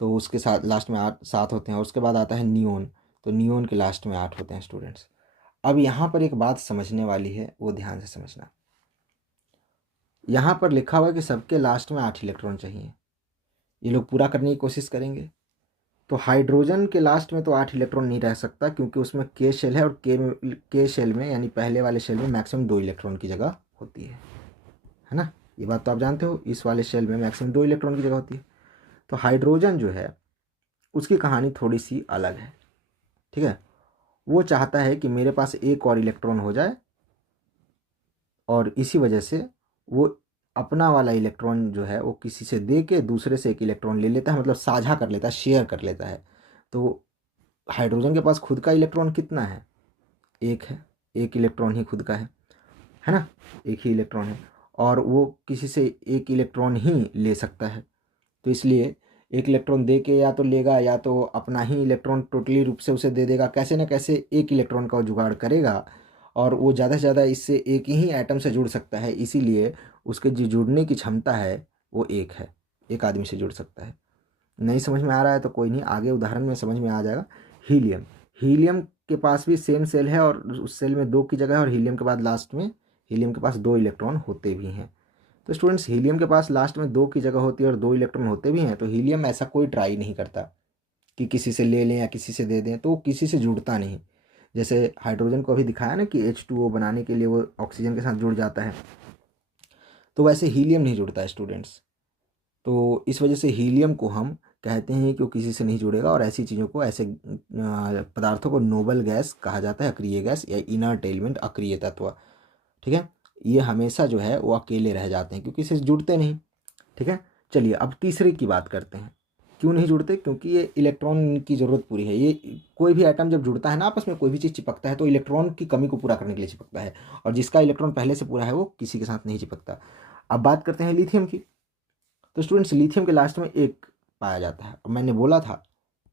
तो उसके साथ लास्ट में 7 होते हैं। और उसके बाद आता है नियोन, तो नियोन के लास्ट में 8 होते हैं स्टूडेंट्स। अब यहाँ पर एक बात समझने वाली है, वो ध्यान से समझना। यहाँ पर लिखा हुआ है कि सबके लास्ट में 8 इलेक्ट्रॉन चाहिए, ये लोग पूरा करने की कोशिश करेंगे। तो हाइड्रोजन के लास्ट में तो 8 इलेक्ट्रॉन नहीं रह सकता, क्योंकि उसमें के शेल है, और के शेल में यानी पहले वाले शेल में मैक्सिमम 2 इलेक्ट्रॉन की जगह होती है ना। ये बात तो आप जानते हो, इस वाले शेल में मैक्सिमम 2 इलेक्ट्रॉन की जगह होती है। तो हाइड्रोजन जो है उसकी कहानी थोड़ी सी अलग है, ठीक है। वो चाहता है कि मेरे पास एक और इलेक्ट्रॉन हो जाए, और इसी वजह से वो अपना वाला इलेक्ट्रॉन जो है वो किसी से दे के दूसरे से एक इलेक्ट्रॉन ले लेता है, मतलब साझा कर लेता है, शेयर कर लेता है। तो हाइड्रोजन के पास खुद का इलेक्ट्रॉन कितना है, एक है, एक इलेक्ट्रॉन ही खुद का है ना, एक ही इलेक्ट्रॉन है, और वो किसी से एक इलेक्ट्रॉन ही ले सकता है। तो इसलिए एक इलेक्ट्रॉन दे के या तो लेगा, या तो अपना ही इलेक्ट्रॉन टोटली रूप से उसे दे देगा, कैसे ना कैसे एक इलेक्ट्रॉन का जुगाड़ करेगा, और वो ज़्यादा से ज़्यादा इससे एक ही एटम से जुड़ सकता है। इसीलिए उसके जो जुड़ने की क्षमता है वो एक है, एक आदमी से जुड़ सकता है। नहीं समझ में आ रहा है तो कोई नहीं, आगे उदाहरण में समझ में आ जाएगा। हीलियम, हीलियम के पास भी सेम सेल है, और उस सेल में 2 की जगह है, और हीलियम के बाद लास्ट में हीलियम के पास 2 इलेक्ट्रॉन होते भी हैं। तो स्टूडेंट्स, हीलियम के पास लास्ट में 2 की जगह होती है और 2 इलेक्ट्रॉन होते भी हैं, तो हीलियम ऐसा कोई ट्राई नहीं करता कि किसी से ले लें या किसी से दे दें, तो वो किसी से जुड़ता नहीं। जैसे हाइड्रोजन को अभी दिखाया ना कि H2O बनाने के लिए वो ऑक्सीजन के साथ जुड़ जाता है, तो वैसे हीलियम नहीं जुड़ता है स्टूडेंट्स। तो इस वजह से हीलियम को हम कहते हैं कि वो किसी से नहीं जुड़ेगा, और ऐसी चीज़ों को, ऐसे पदार्थों को नोबल गैस कहा जाता है, अक्रिय गैस या इनर्ट एलिमेंट, अक्रिय तत्व, ठीक है। ये हमेशा जो है वो अकेले रह जाते हैं, क्योंकि इससे जुड़ते नहीं, ठीक है। चलिए अब तीसरे की बात करते हैं। क्यों नहीं जुड़ते, क्योंकि ये इलेक्ट्रॉन की ज़रूरत पूरी है। ये कोई भी एटम जब जुड़ता है ना आपस में, कोई भी चीज़ चिपकता है तो इलेक्ट्रॉन की कमी को पूरा करने के लिए चिपकता है, और जिसका इलेक्ट्रॉन पहले से पूरा है वो किसी के साथ नहीं चिपकता। अब बात करते हैं लिथियम की। तो स्टूडेंट्स, लिथियम के लास्ट में एक पाया जाता है, और मैंने बोला था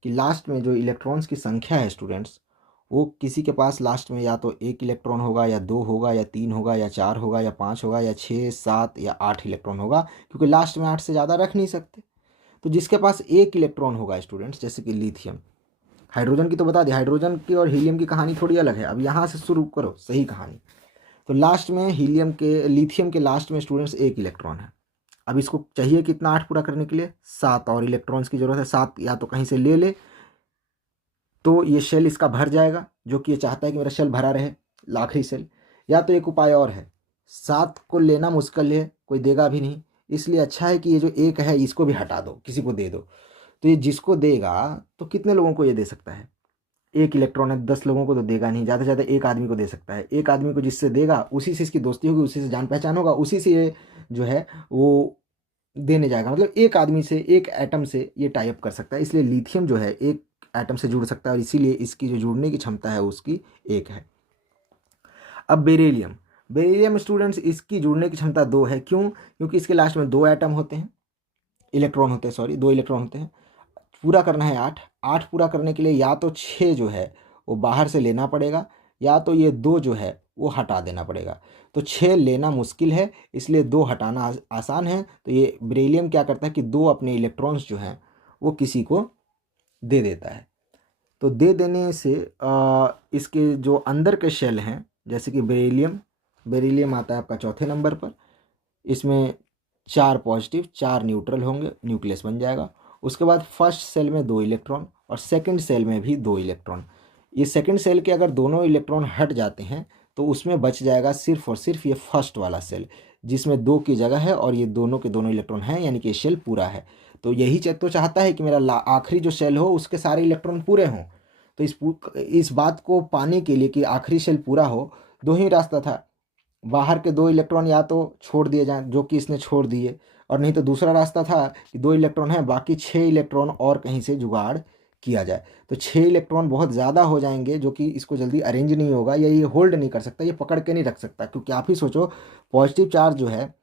कि लास्ट में जो इलेक्ट्रॉन्स की संख्या है स्टूडेंट्स, वो किसी के पास लास्ट में या तो 1 इलेक्ट्रॉन होगा, या 2 होगा, या 3 होगा, या 4 होगा, या 5 होगा, या 6, 7 या 8 इलेक्ट्रॉन होगा, क्योंकि लास्ट में 8 से ज़्यादा रख नहीं सकते। तो जिसके पास 1 इलेक्ट्रॉन होगा स्टूडेंट्स, जैसे कि लिथियम, हाइड्रोजन की तो बता दी, हाइड्रोजन की और हीलियम की कहानी थोड़ी अलग है। अब यहाँ से शुरू करो सही कहानी। तो लास्ट में लिथियम के लास्ट में स्टूडेंट्स 1 इलेक्ट्रॉन है। अब इसको चाहिए कितना 8 पूरा करने के लिए, 7 और इलेक्ट्रॉन्स की जरूरत है। 7 या तो कहीं से ले ले, तो ये शेल इसका भर जाएगा, जो कि ये चाहता है कि मेरा शेल भरा रहे, आखिरी शेल। या तो एक उपाय और है, 7 को लेना मुश्किल है, कोई देगा भी नहीं, इसलिए अच्छा है कि ये जो 1 है इसको भी हटा दो, किसी को दे दो। तो ये जिसको देगा, तो कितने लोगों को ये दे सकता है, 1 इलेक्ट्रॉन है, 10 लोगों को तो देगा नहीं, ज़्यादा से ज़्यादा 1 आदमी को दे सकता है। 1 आदमी को जिससे देगा उसी से इसकी दोस्ती होगी, उसी से जान पहचान होगा, उसी से ये जो है वो देने जाएगा। मतलब 1 आदमी से, 1 एटम से ये टाई अप कर सकता है। इसलिए लिथियम जो है 1 एटम से जुड़ सकता है, और इसीलिए इसकी जो जुड़ने की क्षमता है उसकी 1 है। अब बेरिलियम, बेरिलियम स्टूडेंट्स, इसकी जुड़ने की क्षमता 2 है। क्यों? क्योंकि इसके लास्ट में 2 एटम होते हैं, इलेक्ट्रॉन होते हैं, सॉरी 2 इलेक्ट्रॉन होते हैं। पूरा करना है 8, 8 पूरा करने के लिए या तो 6 जो है वो बाहर से लेना पड़ेगा, या तो ये 2 जो है वो हटा देना पड़ेगा। तो 6 लेना मुश्किल है, इसलिए 2 हटाना आसान है। तो ये बेरिलियम क्या करता है कि 2 अपने इलेक्ट्रॉन्स जो हैं वो किसी को दे देता है। तो दे देने से इसके जो अंदर के शेल हैं, जैसे कि बेरिलियम, बेरिलियम आता है आपका चौथे नंबर पर। इसमें 4 पॉजिटिव 4 न्यूट्रल होंगे, न्यूक्लियस बन जाएगा। उसके बाद फर्स्ट सेल में 2 इलेक्ट्रॉन, और सेकंड सेल में भी 2 इलेक्ट्रॉन। ये सेकंड सेल के अगर दोनों इलेक्ट्रॉन हट जाते हैं तो उसमें बच जाएगा सिर्फ और सिर्फ ये फर्स्ट वाला सेल, जिसमें 2 की जगह है, और ये दोनों के दोनों इलेक्ट्रॉन हैं, यानी कि ये शेल पूरा है। तो यही तो चाहता है कि मेरा आखिरी जो शेल हो उसके सारे इलेक्ट्रॉन पूरे हों। तो इस बात को पाने के लिए कि आखिरी शेल पूरा हो, 2 ही रास्ता था। बाहर के 2 इलेक्ट्रॉन या तो छोड़ दिए जाएं, जो कि इसने छोड़ दिए, और नहीं तो दूसरा रास्ता था कि 2 इलेक्ट्रॉन है, बाकी 6 इलेक्ट्रॉन और कहीं से जुगाड़ किया जाए। तो 6 इलेक्ट्रॉन बहुत ज़्यादा हो जाएंगे, जो कि इसको जल्दी अरेंज नहीं होगा, या ये होल्ड नहीं कर सकता, ये पकड़ के नहीं रख सकता, क्योंकि आप ही सोचो पॉजिटिव चार्ज जो है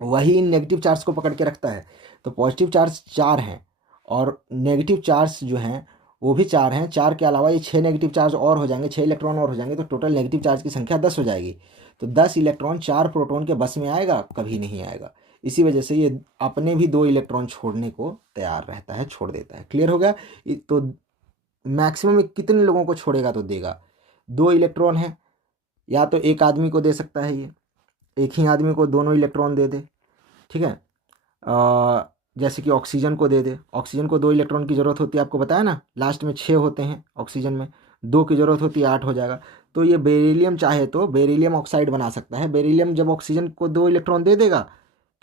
वही इन नेगेटिव चार्ज को पकड़ के रखता है। तो पॉजिटिव चार्ज 4 हैं और नेगेटिव चार्ज जो हैं वो भी 4 हैं। 4 के अलावा ये 6 नेगेटिव चार्ज और हो जाएंगे, 6 इलेक्ट्रॉन और हो जाएंगे, तो टोटल नेगेटिव चार्ज की संख्या 10 हो जाएगी। तो 10 इलेक्ट्रॉन 4 प्रोटॉन के बस में आएगा? कभी नहीं आएगा। इसी वजह से ये अपने भी 2 इलेक्ट्रॉन छोड़ने को तैयार रहता है, छोड़ देता है। क्लियर हो गया? तो मैक्सिमम कितने लोगों को छोड़ेगा तो देगा? 2 इलेक्ट्रॉन है, या तो एक आदमी को दे सकता है, ये एक ही आदमी को दोनों इलेक्ट्रॉन दे दे, ठीक है। जैसे कि ऑक्सीजन को दे दे, ऑक्सीजन को 2 इलेक्ट्रॉन की ज़रूरत होती है, आपको बताया ना, लास्ट में 6 होते हैं ऑक्सीजन में, 2 की ज़रूरत होती है, 8 हो जाएगा। तो ये बेरिलियम चाहे तो बेरिलियम ऑक्साइड बना सकता है। बेरिलियम जब ऑक्सीजन को 2 इलेक्ट्रॉन दे देगा,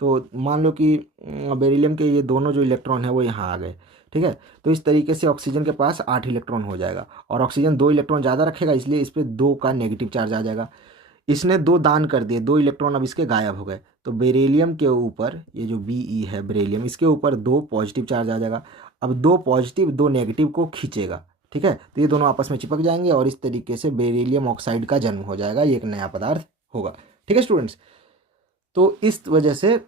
तो मान लो कि बेरिलियम के ये दोनों जो इलेक्ट्रॉन है वो यहाँ आ गए, ठीक है। तो इस तरीके से ऑक्सीजन के पास 8 इलेक्ट्रॉन हो जाएगा, और ऑक्सीजन 2 इलेक्ट्रॉन ज़्यादा रखेगा, इसलिए इस पर 2 का नेगेटिव चार्ज आ जाएगा। इसने 2 दान कर दिए, 2 इलेक्ट्रॉन अब इसके गायब हो गए, तो बेरिलियम के ऊपर ये जो Be है बेरिलियम, इसके ऊपर 2 पॉजिटिव चार्ज आ जाएगा। अब 2 पॉजिटिव 2 नेगेटिव को खींचेगा, ठीक है। तो ये दोनों आपस में चिपक जाएंगे और इस तरीके से बेरिलियम ऑक्साइड का जन्म हो जाएगा, ये एक नया पदार्थ होगा, ठीक है स्टूडेंट्स। तो इस वजह से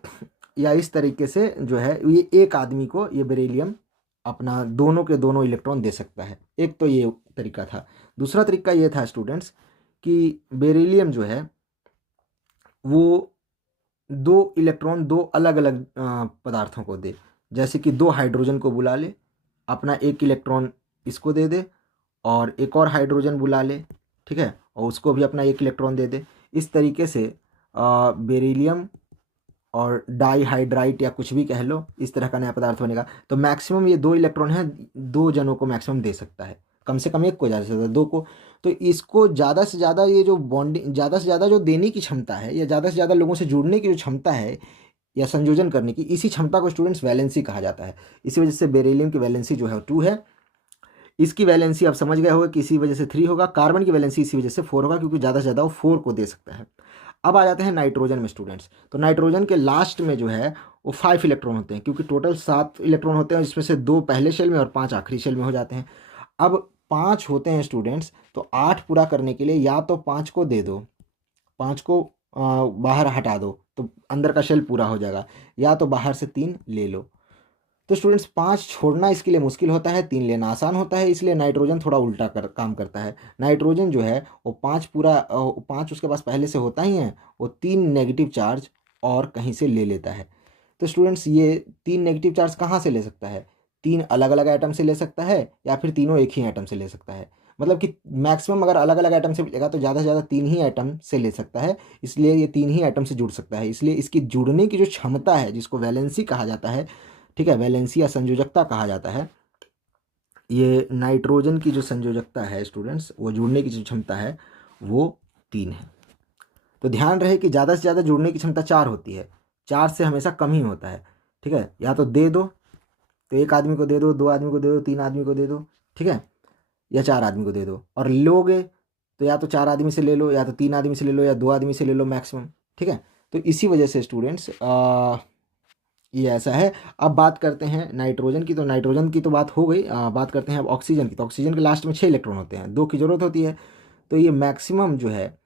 या इस तरीके से जो है ये एक आदमी को ये बेरिलियम अपना दोनों के दोनों इलेक्ट्रॉन दे सकता है। एक तो ये तरीका था। दूसरा तरीका ये था स्टूडेंट्स कि बेरिलियम जो है वो 2 इलेक्ट्रॉन 2 अलग अलग पदार्थों को दे। जैसे कि 2 हाइड्रोजन को बुला ले, अपना 1 इलेक्ट्रॉन इसको दे दे, और एक और हाइड्रोजन बुला ले, ठीक है, और उसको भी अपना 1 इलेक्ट्रॉन दे दे। इस तरीके से बेरिलियम और डाईहाइड्राइट या कुछ भी कह लो, इस तरह का नया पदार्थ बनेगा। तो मैक्सिमम ये 2 इलेक्ट्रॉन है, 2 जनों को मैक्सिमम दे सकता है, कम से कम एक को, ज़्यादा से ज़्यादा 2 को। तो इसको ज़्यादा से ज़्यादा ये जो बॉन्डिंग, ज़्यादा से ज़्यादा जो देने की क्षमता है, या ज़्यादा से ज़्यादा लोगों से जुड़ने की जो क्षमता है या संयोजन करने की, इसी क्षमता को स्टूडेंट्स वैलेंसी कहा जाता है। इसी वजह से बेरिलियम की वैलेंसी जो है 2 है। इसकी वैलेंसी आप समझ गए होगा कि इसी वजह से 3 होगा। कार्बन की वैलेंसी इसी वजह से 4 होगा, क्योंकि ज़्यादा से ज़्यादा वो 4 को दे सकता है। अब आ जाते हैं नाइट्रोजन में स्टूडेंट्स। तो नाइट्रोजन के लास्ट में जो है वो 5 इलेक्ट्रॉन होते हैं, क्योंकि टोटल 7 इलेक्ट्रॉन होते हैं, जिसमें से 2 पहले शेल में और 5 आखिरी शेल में हो जाते हैं। अब 5 होते हैं स्टूडेंट्स, तो 8 पूरा करने के लिए या तो 5 को दे दो, 5 को बाहर हटा दो, तो अंदर का शेल पूरा हो जाएगा, या तो बाहर से 3 ले लो। तो स्टूडेंट्स 5 छोड़ना इसके लिए मुश्किल होता है, 3 लेना आसान होता है, इसलिए नाइट्रोजन थोड़ा उल्टा काम करता है। नाइट्रोजन जो है वो 5 पूरा 5 उसके पास पहले से होता ही है, वो 3 नेगेटिव चार्ज और कहीं से ले लेता है। तो स्टूडेंट्स ये 3 नेगेटिव चार्ज कहाँ से ले सकता है? 3 अलग अलग आइटम से ले सकता है, या फिर तीनों एक ही आइटम से ले सकता है। मतलब कि मैक्सिमम अगर अलग अलग आइटम से लेगा तो ज़्यादा से ज़्यादा 3 ही आइटम से ले सकता है, इसलिए ये 3 ही आइटम से जुड़ सकता है। इसलिए इसकी जुड़ने की जो क्षमता है, जिसको वैलेंसी कहा जाता है, ठीक है, वैलेंसी या संयोजकता कहा जाता है, ये नाइट्रोजन की जो संयोजकता है स्टूडेंट्स, वो जुड़ने की जो क्षमता है वो 3 है। तो ध्यान रहे कि ज़्यादा से ज़्यादा जुड़ने की क्षमता 4 होती है, 4 से हमेशा कम ही होता है, ठीक है। या तो दे दो, तो 1 आदमी को दे दो, 2 आदमी को दे दो, 3 आदमी को दे दो, ठीक है, या 4 आदमी को दे दो। और लोगे तो या तो 4 आदमी से ले लो, या तो 3 आदमी से ले लो, या 2 आदमी से ले लो मैक्सिमम, ठीक है। तो इसी वजह से स्टूडेंट्स ये ऐसा है। अब बात करते हैं नाइट्रोजन की। तो नाइट्रोजन की तो बात हो गई, बात करते हैं अब ऑक्सीजन की। तो ऑक्सीजन के लास्ट में 6 इलेक्ट्रॉन होते हैं, 2 की ज़रूरत होती है। तो ये मैक्सिमम जो है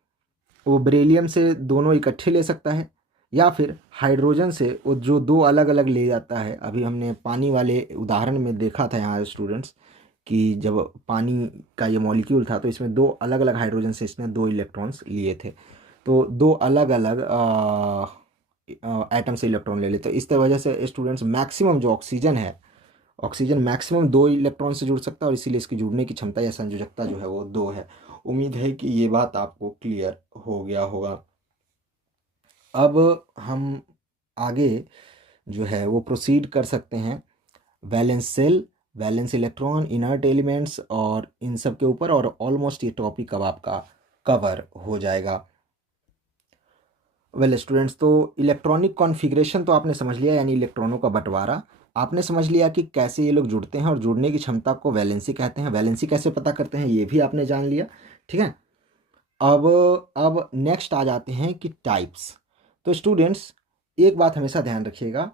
वो बेरिलियम से दोनों इकट्ठे ले सकता है, या फिर हाइड्रोजन से वो जो 2 अलग अलग ले जाता है। अभी हमने पानी वाले उदाहरण में देखा था यहाँ स्टूडेंट्स कि जब पानी का ये मॉलिक्यूल था, तो इसमें 2 अलग अलग हाइड्रोजन से इसने 2 इलेक्ट्रॉन्स लिए थे। तो 2 अलग अलग एटम से इलेक्ट्रॉन ले लेते हैं। इस वजह से स्टूडेंट्स मैक्सिमम जो ऑक्सीजन है, ऑक्सीजन मैक्सिमम 2 इलेक्ट्रॉन से जुड़ सकता है, और इसीलिए इसकी जुड़ने की क्षमता या संयोजकता जो है वो 2 है। उम्मीद है कि ये बात आपको क्लियर हो गया होगा। अब हम आगे जो है वो प्रोसीड कर सकते हैं valence shell, valence electron, inert elements और इन सब के ऊपर, और ऑलमोस्ट ये टॉपिक अब आपका कवर हो जाएगा। वेल स्टूडेंट्स, तो इलेक्ट्रॉनिक कॉन्फ़िगरेशन तो आपने समझ लिया, यानी इलेक्ट्रॉनों का बंटवारा। आपने समझ लिया कि कैसे ये लोग जुड़ते हैं, और जुड़ने की क्षमता को वैलेंसी कहते हैं। वैलेंसी कैसे पता करते हैं ये भी आपने जान लिया, ठीक है। अब नेक्स्ट आ जाते हैं कि टाइप्स। तो स्टूडेंट्स एक बात हमेशा ध्यान रखिएगा,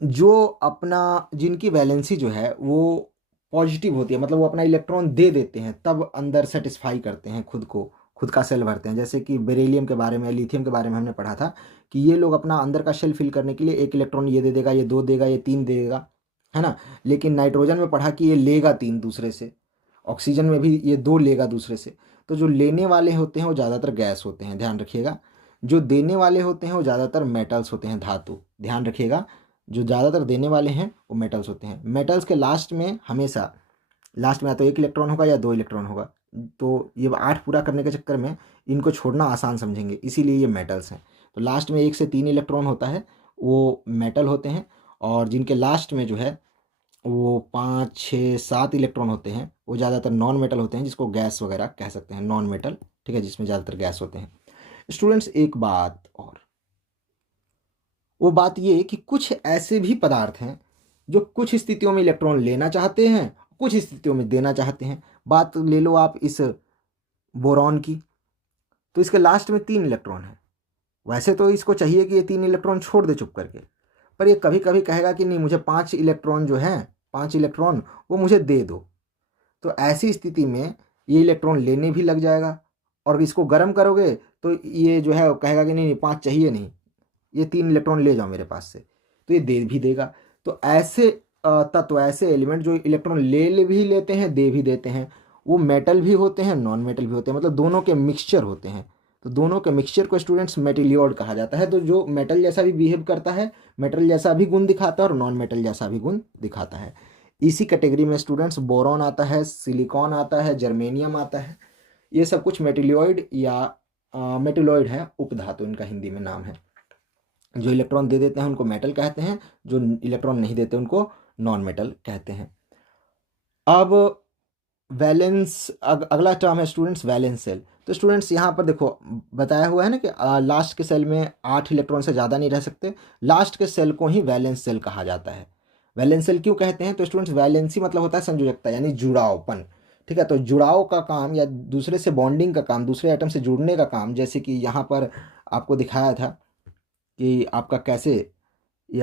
जो अपना जिनकी वैलेंसी जो है वो पॉजिटिव होती है, मतलब वो अपना इलेक्ट्रॉन दे देते हैं तब अंदर सेटिस्फाई करते हैं खुद को, खुद का सेल भरते हैं। जैसे कि बेरिलियम के बारे में, लिथियम के बारे में हमने पढ़ा था कि ये लोग अपना अंदर का शेल फिल करने के लिए एक इलेक्ट्रॉन ये दे देगा, ये दो देगा, ये तीन देगा, है ना। लेकिन नाइट्रोजन में पढ़ा कि ये लेगा तीन दूसरे से, ऑक्सीजन में भी ये दो लेगा दूसरे से। तो जो लेने वाले होते हैं वो ज़्यादातर गैस होते हैं, ध्यान रखिएगा। जो देने वाले होते हैं वो ज़्यादातर मेटल्स होते हैं, धातु, ध्यान रखिएगा। जो ज़्यादातर देने वाले हैं वो मेटल्स होते हैं। मेटल्स के लास्ट में हमेशा, लास्ट में या तो एक इलेक्ट्रॉन होगा या दो इलेक्ट्रॉन होगा। तो ये 8 पूरा करने के चक्कर में इनको छोड़ना आसान समझेंगे, इसीलिए ये मेटल्स हैं। तो लास्ट में 1 से 3 इलेक्ट्रॉन होता है, वो मेटल होते हैं। और जिनके लास्ट में जो है वो 5 6 7 इलेक्ट्रॉन होते हैं, वो ज़्यादातर नॉन मेटल होते हैं, जिसको गैस वगैरह कह सकते हैं, नॉन मेटल, ठीक है, जिसमें ज़्यादातर गैस होते हैं। स्टूडेंट्स एक बात और, वो बात ये कि कुछ ऐसे भी पदार्थ हैं जो कुछ स्थितियों में इलेक्ट्रॉन लेना चाहते हैं, कुछ स्थितियों में देना चाहते हैं। बात ले लो आप इस बोरॉन की, तो इसके लास्ट में 3 इलेक्ट्रॉन है। वैसे तो इसको चाहिए कि ये 3 इलेक्ट्रॉन छोड़ दे चुप करके, पर ये कभी कभी कहेगा कि नहीं, मुझे 5 इलेक्ट्रॉन जो हैं, 5 इलेक्ट्रॉन वो मुझे दे दो। तो ऐसी स्थिति में ये इलेक्ट्रॉन लेने भी लग जाएगा, और इसको गर्म करोगे तो ये जो है वो कहेगा कि नहीं नहीं 5 चाहिए नहीं, ये 3 इलेक्ट्रॉन ले जाओ मेरे पास से, तो ये दे भी देगा। तो ऐसे तत्व, ऐसे एलिमेंट जो इलेक्ट्रॉन ले भी लेते हैं, दे भी देते हैं, वो मेटल भी होते हैं, नॉन मेटल भी होते हैं, मतलब दोनों के मिक्सचर होते हैं। तो दोनों के मिक्सचर को स्टूडेंट्स मेटेलियोड कहा जाता है। तो जो मेटल जैसा भी बिहेव करता है, मेटल जैसा भी गुण दिखाता है और नॉन मेटल जैसा भी गुण दिखाता है। इसी कैटेगरी में स्टूडेंट्स बोरॉन आता है, सिलिकॉन आता है, जर्मेनियम आता है। ये सब कुछ मेटेलियोइड या मेटेलॉइड है, उपधातु इनका हिंदी में नाम है। जो इलेक्ट्रॉन दे देते हैं उनको मेटल कहते हैं, जो इलेक्ट्रॉन नहीं देते उनको नॉन मेटल कहते हैं। अब वैलेंस, अगला टर्म है स्टूडेंट्स वैलेंस सेल। तो स्टूडेंट्स यहाँ पर देखो बताया हुआ है ना कि लास्ट के सेल में 8 इलेक्ट्रॉन से ज़्यादा नहीं रह सकते। लास्ट के सेल को ही वैलेंस सेल कहा जाता है। वैलेंस सेल क्यों कहते हैं? तो स्टूडेंट्स वैलेंसी मतलब होता है संयोजकता, यानी जुड़ावपन, ठीक है। तो जुड़ाव का काम या दूसरे से बॉन्डिंग का काम, दूसरे एटम से जुड़ने का काम, जैसे कि यहाँ पर आपको दिखाया था कि आपका कैसे ये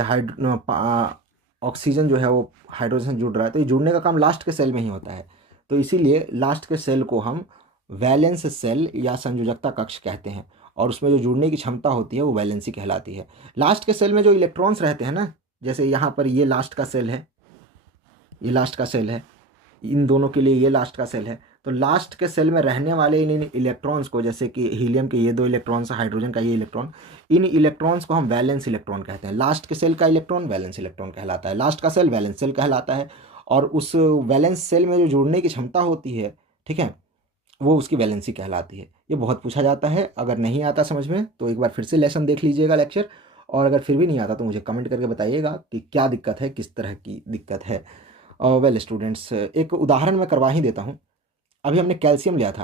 ऑक्सीजन जो है वो हाइड्रोजन से जुड़ रहा है, तो ये जुड़ने का काम लास्ट के सेल में ही होता है। तो इसीलिए लास्ट के सेल को हम वैलेंस सेल या संयोजकता कक्ष कहते हैं, और उसमें जो जुड़ने की क्षमता होती है वो वैलेंसी कहलाती है। लास्ट के सेल में जो इलेक्ट्रॉन्स रहते हैं ना, जैसे यहाँ पर ये लास्ट का सेल है, ये लास्ट का सेल है, इन दोनों के लिए ये लास्ट का सेल है। तो लास्ट के सेल में रहने वाले इन इलेक्ट्रॉन्स को, जैसे कि हीलियम के ये 2 इलेक्ट्रॉन्स, हाइड्रोजन का ये इलेक्ट्रॉन, इन इलेक्ट्रॉन्स को हम वैलेंस इलेक्ट्रॉन कहते हैं। लास्ट के सेल का इलेक्ट्रॉन वैलेंस इलेक्ट्रॉन कहलाता है, लास्ट का सेल वैलेंस सेल कहलाता है। और उस वैलेंस सेल में जो जुड़ने की क्षमता होती है, ठीक है, वो उसकी वैलेंसी कहलाती है। ये बहुत पूछा जाता है, अगर नहीं आता समझ में तो एक बार फिर से लेसन देख लीजिएगा, लेक्चर। और अगर फिर भी नहीं आता तो मुझे कमेंट करके बताइएगा कि क्या दिक्कत है, किस तरह की दिक्कत है। वेल स्टूडेंट्स, एक उदाहरण मैं करवा ही देता हूँ। अभी हमने कैल्शियम लिया था,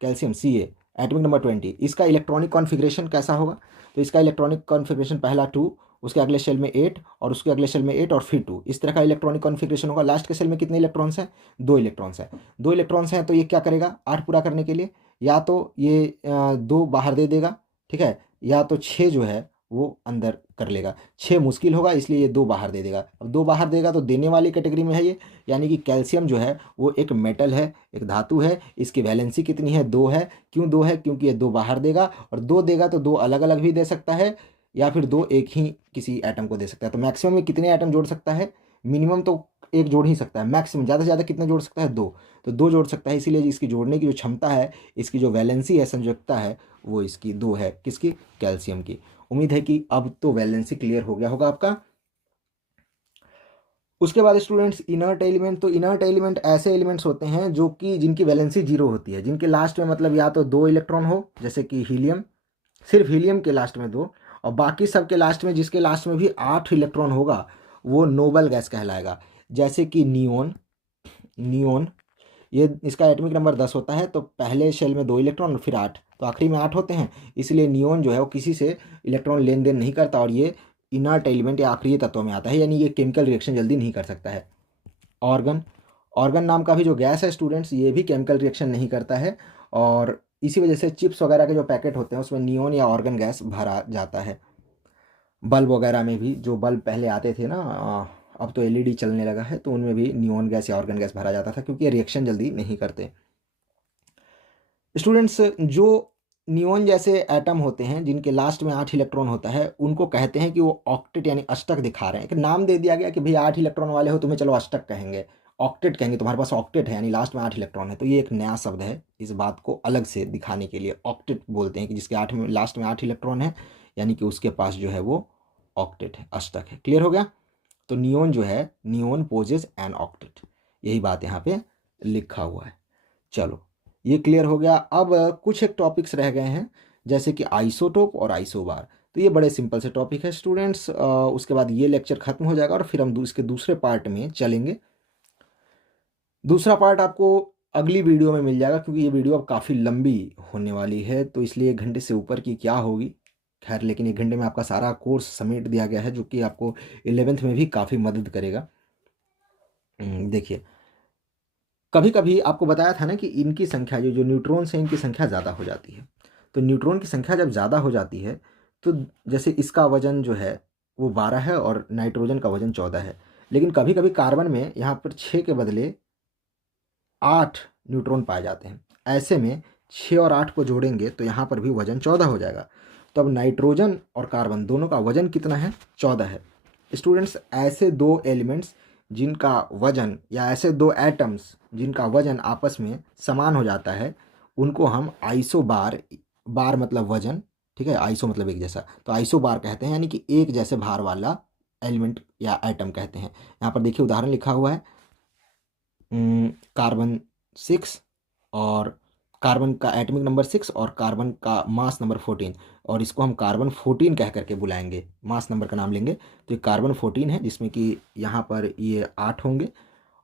कैल्शियम Ca, एटॉमिक नंबर 20। इसका इलेक्ट्रॉनिक कॉन्फ़िगरेशन कैसा होगा? तो इसका इलेक्ट्रॉनिक कॉन्फ़िगरेशन पहला 2, उसके अगले शेल में 8, और उसके अगले शेल में 8 और फिर 2, इस तरह का इलेक्ट्रॉनिक कॉन्फ़िगरेशन होगा। लास्ट के शेल में कितने इलेक्ट्रॉन्स हैं? 2 इलेक्ट्रॉन्स हैं। 2 इलेक्ट्रॉन्स हैं तो ये क्या करेगा 8 पूरा करने के लिए? या तो ये 2 बाहर दे देगा, ठीक है, या तो 6 जो है वो अंदर कर लेगा। 6 मुश्किल होगा, इसलिए ये 2 बाहर दे देगा। अब 2 बाहर देगा तो देने वाली कैटेगरी में है ये, यानी कि कैल्शियम जो है वो एक मेटल है, एक धातु है। इसकी वैलेंसी कितनी है? 2 है। क्यों 2 है? क्योंकि ये 2 बाहर देगा, और 2 देगा तो 2 अलग अलग भी दे सकता है, या फिर 2 एक ही किसी एटम को दे सकता है। तो मैक्सिमम में कितने एटम जोड़ सकता है? मिनिमम तो एक जोड़ ही सकता है, मैक्सिमम ज़्यादा से ज़्यादा कितने जोड़ सकता है? 2। तो 2 जोड़ सकता है, इसीलिए इसकी जोड़ने की जो क्षमता है, इसकी जो वैलेंसी है, संयोजकता है, वो इसकी 2 है। किसकी? कैल्शियम की। उम्मीद है कि अब तो वैलेंसी क्लियर हो गया होगा आपका। उसके बाद स्टूडेंट्स इनर्ट एलिमेंट। तो इनर्ट एलिमेंट ऐसे एलिमेंट्स होते हैं जो कि जिनकी वैलेंसी 0 होती है, जिनके लास्ट में मतलब या तो 2 इलेक्ट्रॉन हो, जैसे कि हीलियम, सिर्फ हीलियम के लास्ट में 2, और बाकी सब के लास्ट में, जिसके लास्ट में भी 8 इलेक्ट्रॉन होगा, वो नोबल गैस कहलाएगा। जैसे कि नियोन, नियोन ये इसका एटॉमिक नंबर 10 होता है, तो पहले शेल में 2 इलेक्ट्रॉन और फिर 8, तो आखिरी में 8 होते हैं। इसलिए नियोन जो है वो किसी से इलेक्ट्रॉन लेन देन नहीं करता, और ये इनर्ट एलिमेंट या आखिरी तत्व में आता है, यानी ये केमिकल रिएक्शन जल्दी नहीं कर सकता है। ऑर्गन, ऑर्गन नाम का भी जो गैस है स्टूडेंट्स, ये भी केमिकल रिएक्शन नहीं करता है, और इसी वजह से चिप्स वगैरह के जो पैकेट होते हैं उसमें नियोन या ऑर्गन गैस भरा जाता है। बल्ब वगैरह में भी, जो बल्ब पहले आते थे ना, अब तो एलईडी चलने लगा है, तो उनमें भी नियोन गैस या ऑर्गन गैस भरा जाता था, क्योंकि ये रिएक्शन जल्दी नहीं करते। स्टूडेंट्स, जो नियोन जैसे एटम होते हैं जिनके लास्ट में 8 इलेक्ट्रॉन होता है, उनको कहते हैं कि वो ऑक्टेट यानी अष्टक दिखा रहे हैं। एक नाम दे दिया गया कि भाई 8 इलेक्ट्रॉन वाले हो, तुम्हें चलो अष्टक कहेंगे, ऑक्टेट कहेंगे, तुम्हारे पास ऑक्टेट है यानी लास्ट में 8 इलेक्ट्रॉन है। तो ये एक नया शब्द है, इस बात को अलग से दिखाने के लिए ऑक्टेट बोलते हैं कि जिसके लास्ट में 8 इलेक्ट्रॉन है, यानी कि उसके पास जो है वो ऑक्टेट है, अष्टक है। क्लियर हो गया? तो नियोन जो है, नियोन पोजेज एन ऑक्टेट, यही बात यहाँ पे लिखा हुआ है। चलो, ये क्लियर हो गया। अब कुछ एक टॉपिक्स रह गए हैं, जैसे कि आइसोटोप और आइसोबार। तो ये बड़े सिंपल से टॉपिक है स्टूडेंट्स। उसके बाद ये लेक्चर खत्म हो जाएगा और फिर हम इसके दूसरे पार्ट में चलेंगे। दूसरा पार्ट आपको अगली वीडियो में मिल जाएगा, क्योंकि ये वीडियो अब काफ़ी लंबी होने वाली है, तो इसलिए 1 घंटे से ऊपर की क्या होगी। खैर, लेकिन 1 घंटे में आपका सारा कोर्स समेट दिया गया है, जो कि आपको 11th में भी काफ़ी मदद करेगा। देखिए, कभी कभी आपको बताया था ना कि इनकी संख्या, जो न्यूट्रॉन्स हैं, इनकी संख्या ज़्यादा हो जाती है। तो न्यूट्रॉन की संख्या जब ज़्यादा हो जाती है, तो जैसे इसका वजन जो है वो 12 है और नाइट्रोजन का वजन 14 है, लेकिन कभी कभी कार्बन में यहाँ पर 6 के बदले 8 न्यूट्रॉन पाए जाते हैं। ऐसे में 6 और 8 को जोड़ेंगे तो यहाँ पर भी वजन 14 हो जाएगा। तो अब नाइट्रोजन और कार्बन दोनों का वजन कितना है? 14 है। स्टूडेंट्स, ऐसे दो एलिमेंट्स जिनका वजन, या ऐसे दो एटम्स जिनका वजन आपस में समान हो जाता है, उनको हम आइसोबार, बार मतलब वजन, ठीक है, आइसो मतलब एक जैसा, तो आइसोबार कहते हैं, यानी कि एक जैसे भार वाला एलिमेंट या एटम कहते हैं। यहाँ पर देखिए उदाहरण लिखा हुआ है, कार्बन 6 और कार्बन का एटॉमिक नंबर 6 और कार्बन का मास नंबर 14, और इसको हम कार्बन 14 कह करके बुलाएंगे, मास नंबर का नाम लेंगे। तो ये कार्बन 14 है, जिसमें कि यहाँ पर ये 8 होंगे,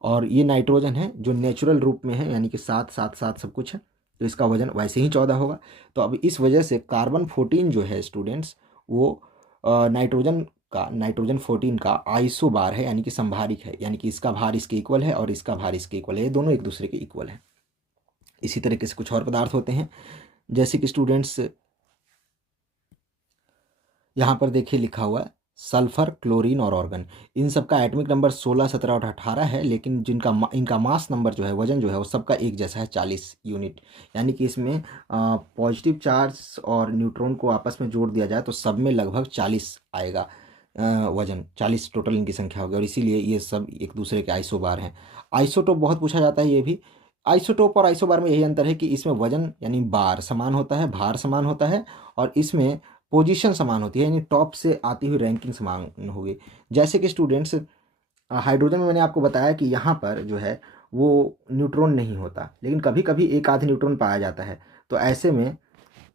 और ये नाइट्रोजन है जो नेचुरल रूप में है, यानी कि 7 7 7 सब कुछ है, तो इसका वजन वैसे ही 14 होगा। तो अब इस वजह से कार्बन 14 जो है स्टूडेंट्स, वो नाइट्रोजन 14 का आइसोबार है, यानी कि संभारिक है, यानी कि इसका भार इसके इक्वल है और इसका भार इसके इक्वल है, ये दोनों एक दूसरे के इक्वल है। इसी तरीके से कुछ और पदार्थ होते हैं, जैसे कि स्टूडेंट्स यहाँ पर देखिए लिखा हुआ है सल्फर, क्लोरीन और ऑर्गन। इन सब का एटॉमिक नंबर 16 17 और 18 है, लेकिन इनका मास नंबर जो है, वजन जो है, वो सबका एक जैसा है, 40 यूनिट। यानी कि इसमें पॉजिटिव चार्ज और न्यूट्रॉन को आपस में जोड़ दिया जाए तो सब में लगभग 40 आएगा वजन, 40 टोटल इनकी संख्या होगी, और इसीलिए ये सब एक दूसरे के आइसोबार हैं। आइसोटोप बहुत पूछा जाता है ये भी। आइसोटोप और आइसोबार में यही अंतर है कि इसमें वजन यानी बार समान होता है, भार समान होता है, और इसमें पोजीशन समान होती है, यानी टॉप से आती हुई रैंकिंग समान होगी। जैसे कि स्टूडेंट्स, हाइड्रोजन में मैंने आपको बताया कि यहाँ पर जो है वो न्यूट्रॉन नहीं होता, लेकिन कभी कभी एक आध न्यूट्रॉन पाया जाता है। तो ऐसे में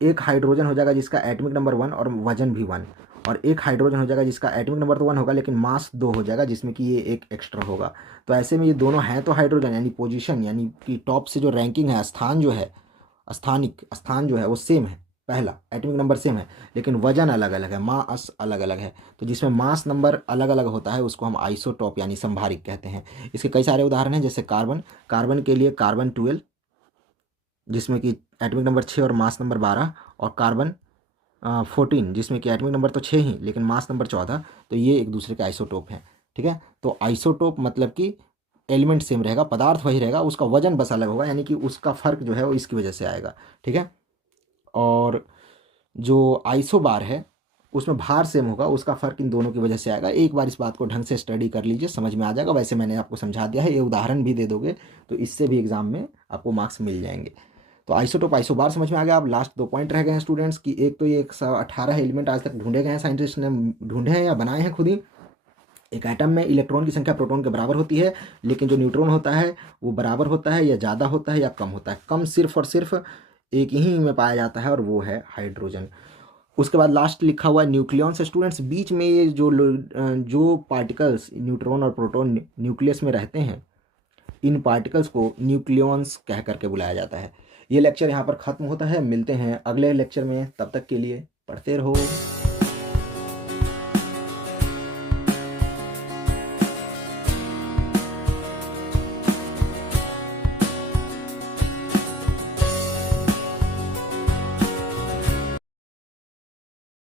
एक हाइड्रोजन हो जाएगा जिसका एटॉमिक नंबर 1 और वजन भी 1, और एक हाइड्रोजन हो जाएगा जिसका एटॉमिक नंबर तो 1 होगा लेकिन मास 2 हो जाएगा, जिसमें कि ये एक एक्स्ट्रा होगा। तो ऐसे में ये दोनों हैं तो हाइड्रोजन, यानी पोजीशन, यानी कि टॉप से जो रैंकिंग है, स्थान जो है, स्थान जो है वो सेम है, पहला एटॉमिक नंबर सेम है, लेकिन वजन अलग अलग है, मास अलग अलग है। तो जिसमें मास नंबर अलग अलग होता है उसको हम आइसोटॉप यानी संभारिक कहते हैं। इसके कई सारे उदाहरण हैं, जैसे कार्बन के लिए कार्बन 12, जिसमें कि एटॉमिक नंबर 6 और मास नंबर 12, और कार्बन 14 जिसमें कि एटॉमिक नंबर तो 6 ही लेकिन मास नंबर 14। तो ये एक दूसरे के आइसोटोप हैं, ठीक है। तो आइसोटोप मतलब कि एलिमेंट सेम रहेगा, पदार्थ वही रहेगा, उसका वजन बस अलग होगा, यानी कि उसका फर्क जो है वो इसकी वजह से आएगा, ठीक है। और जो आइसोबार है उसमें भार सेम होगा, उसका फ़र्क इन दोनों की वजह से आएगा। एक बार इस बात को ढंग से स्टडी कर लीजिए, समझ में आ जाएगा। वैसे मैंने आपको समझा दिया है, ये उदाहरण भी दे दोगे तो इससे भी एग्जाम में आपको मार्क्स मिल जाएंगे। तो आइसोटोप आइसोबार समझ में आ गया। अब लास्ट 2 पॉइंट रह गए हैं स्टूडेंट्स की, एक तो ये 118 एलिमेंट आज तक ढूंढे गए हैं, साइंटिस्ट ने ढूंढे हैं या बनाए हैं खुद ही। एक एटम में इलेक्ट्रॉन की संख्या प्रोटॉन के बराबर होती है, लेकिन जो न्यूट्रॉन होता है वो बराबर होता है या ज़्यादा होता है या कम होता है। कम सिर्फ और सिर्फ एक ही में पाया जाता है और वो है हाइड्रोजन। उसके बाद लास्ट लिखा हुआ है न्यूक्लियॉन्स। स्टूडेंट्स, बीच में ये जो पार्टिकल्स न्यूट्रॉन और प्रोटॉन न्यूक्लियस में रहते हैं, इन पार्टिकल्स को न्यूक्लियॉन्स कह करके बुलाया जाता है। ये लेक्चर यहाँ पर ख़त्म होता है, मिलते हैं अगले लेक्चर में, तब तक के लिए पढ़ते रहो।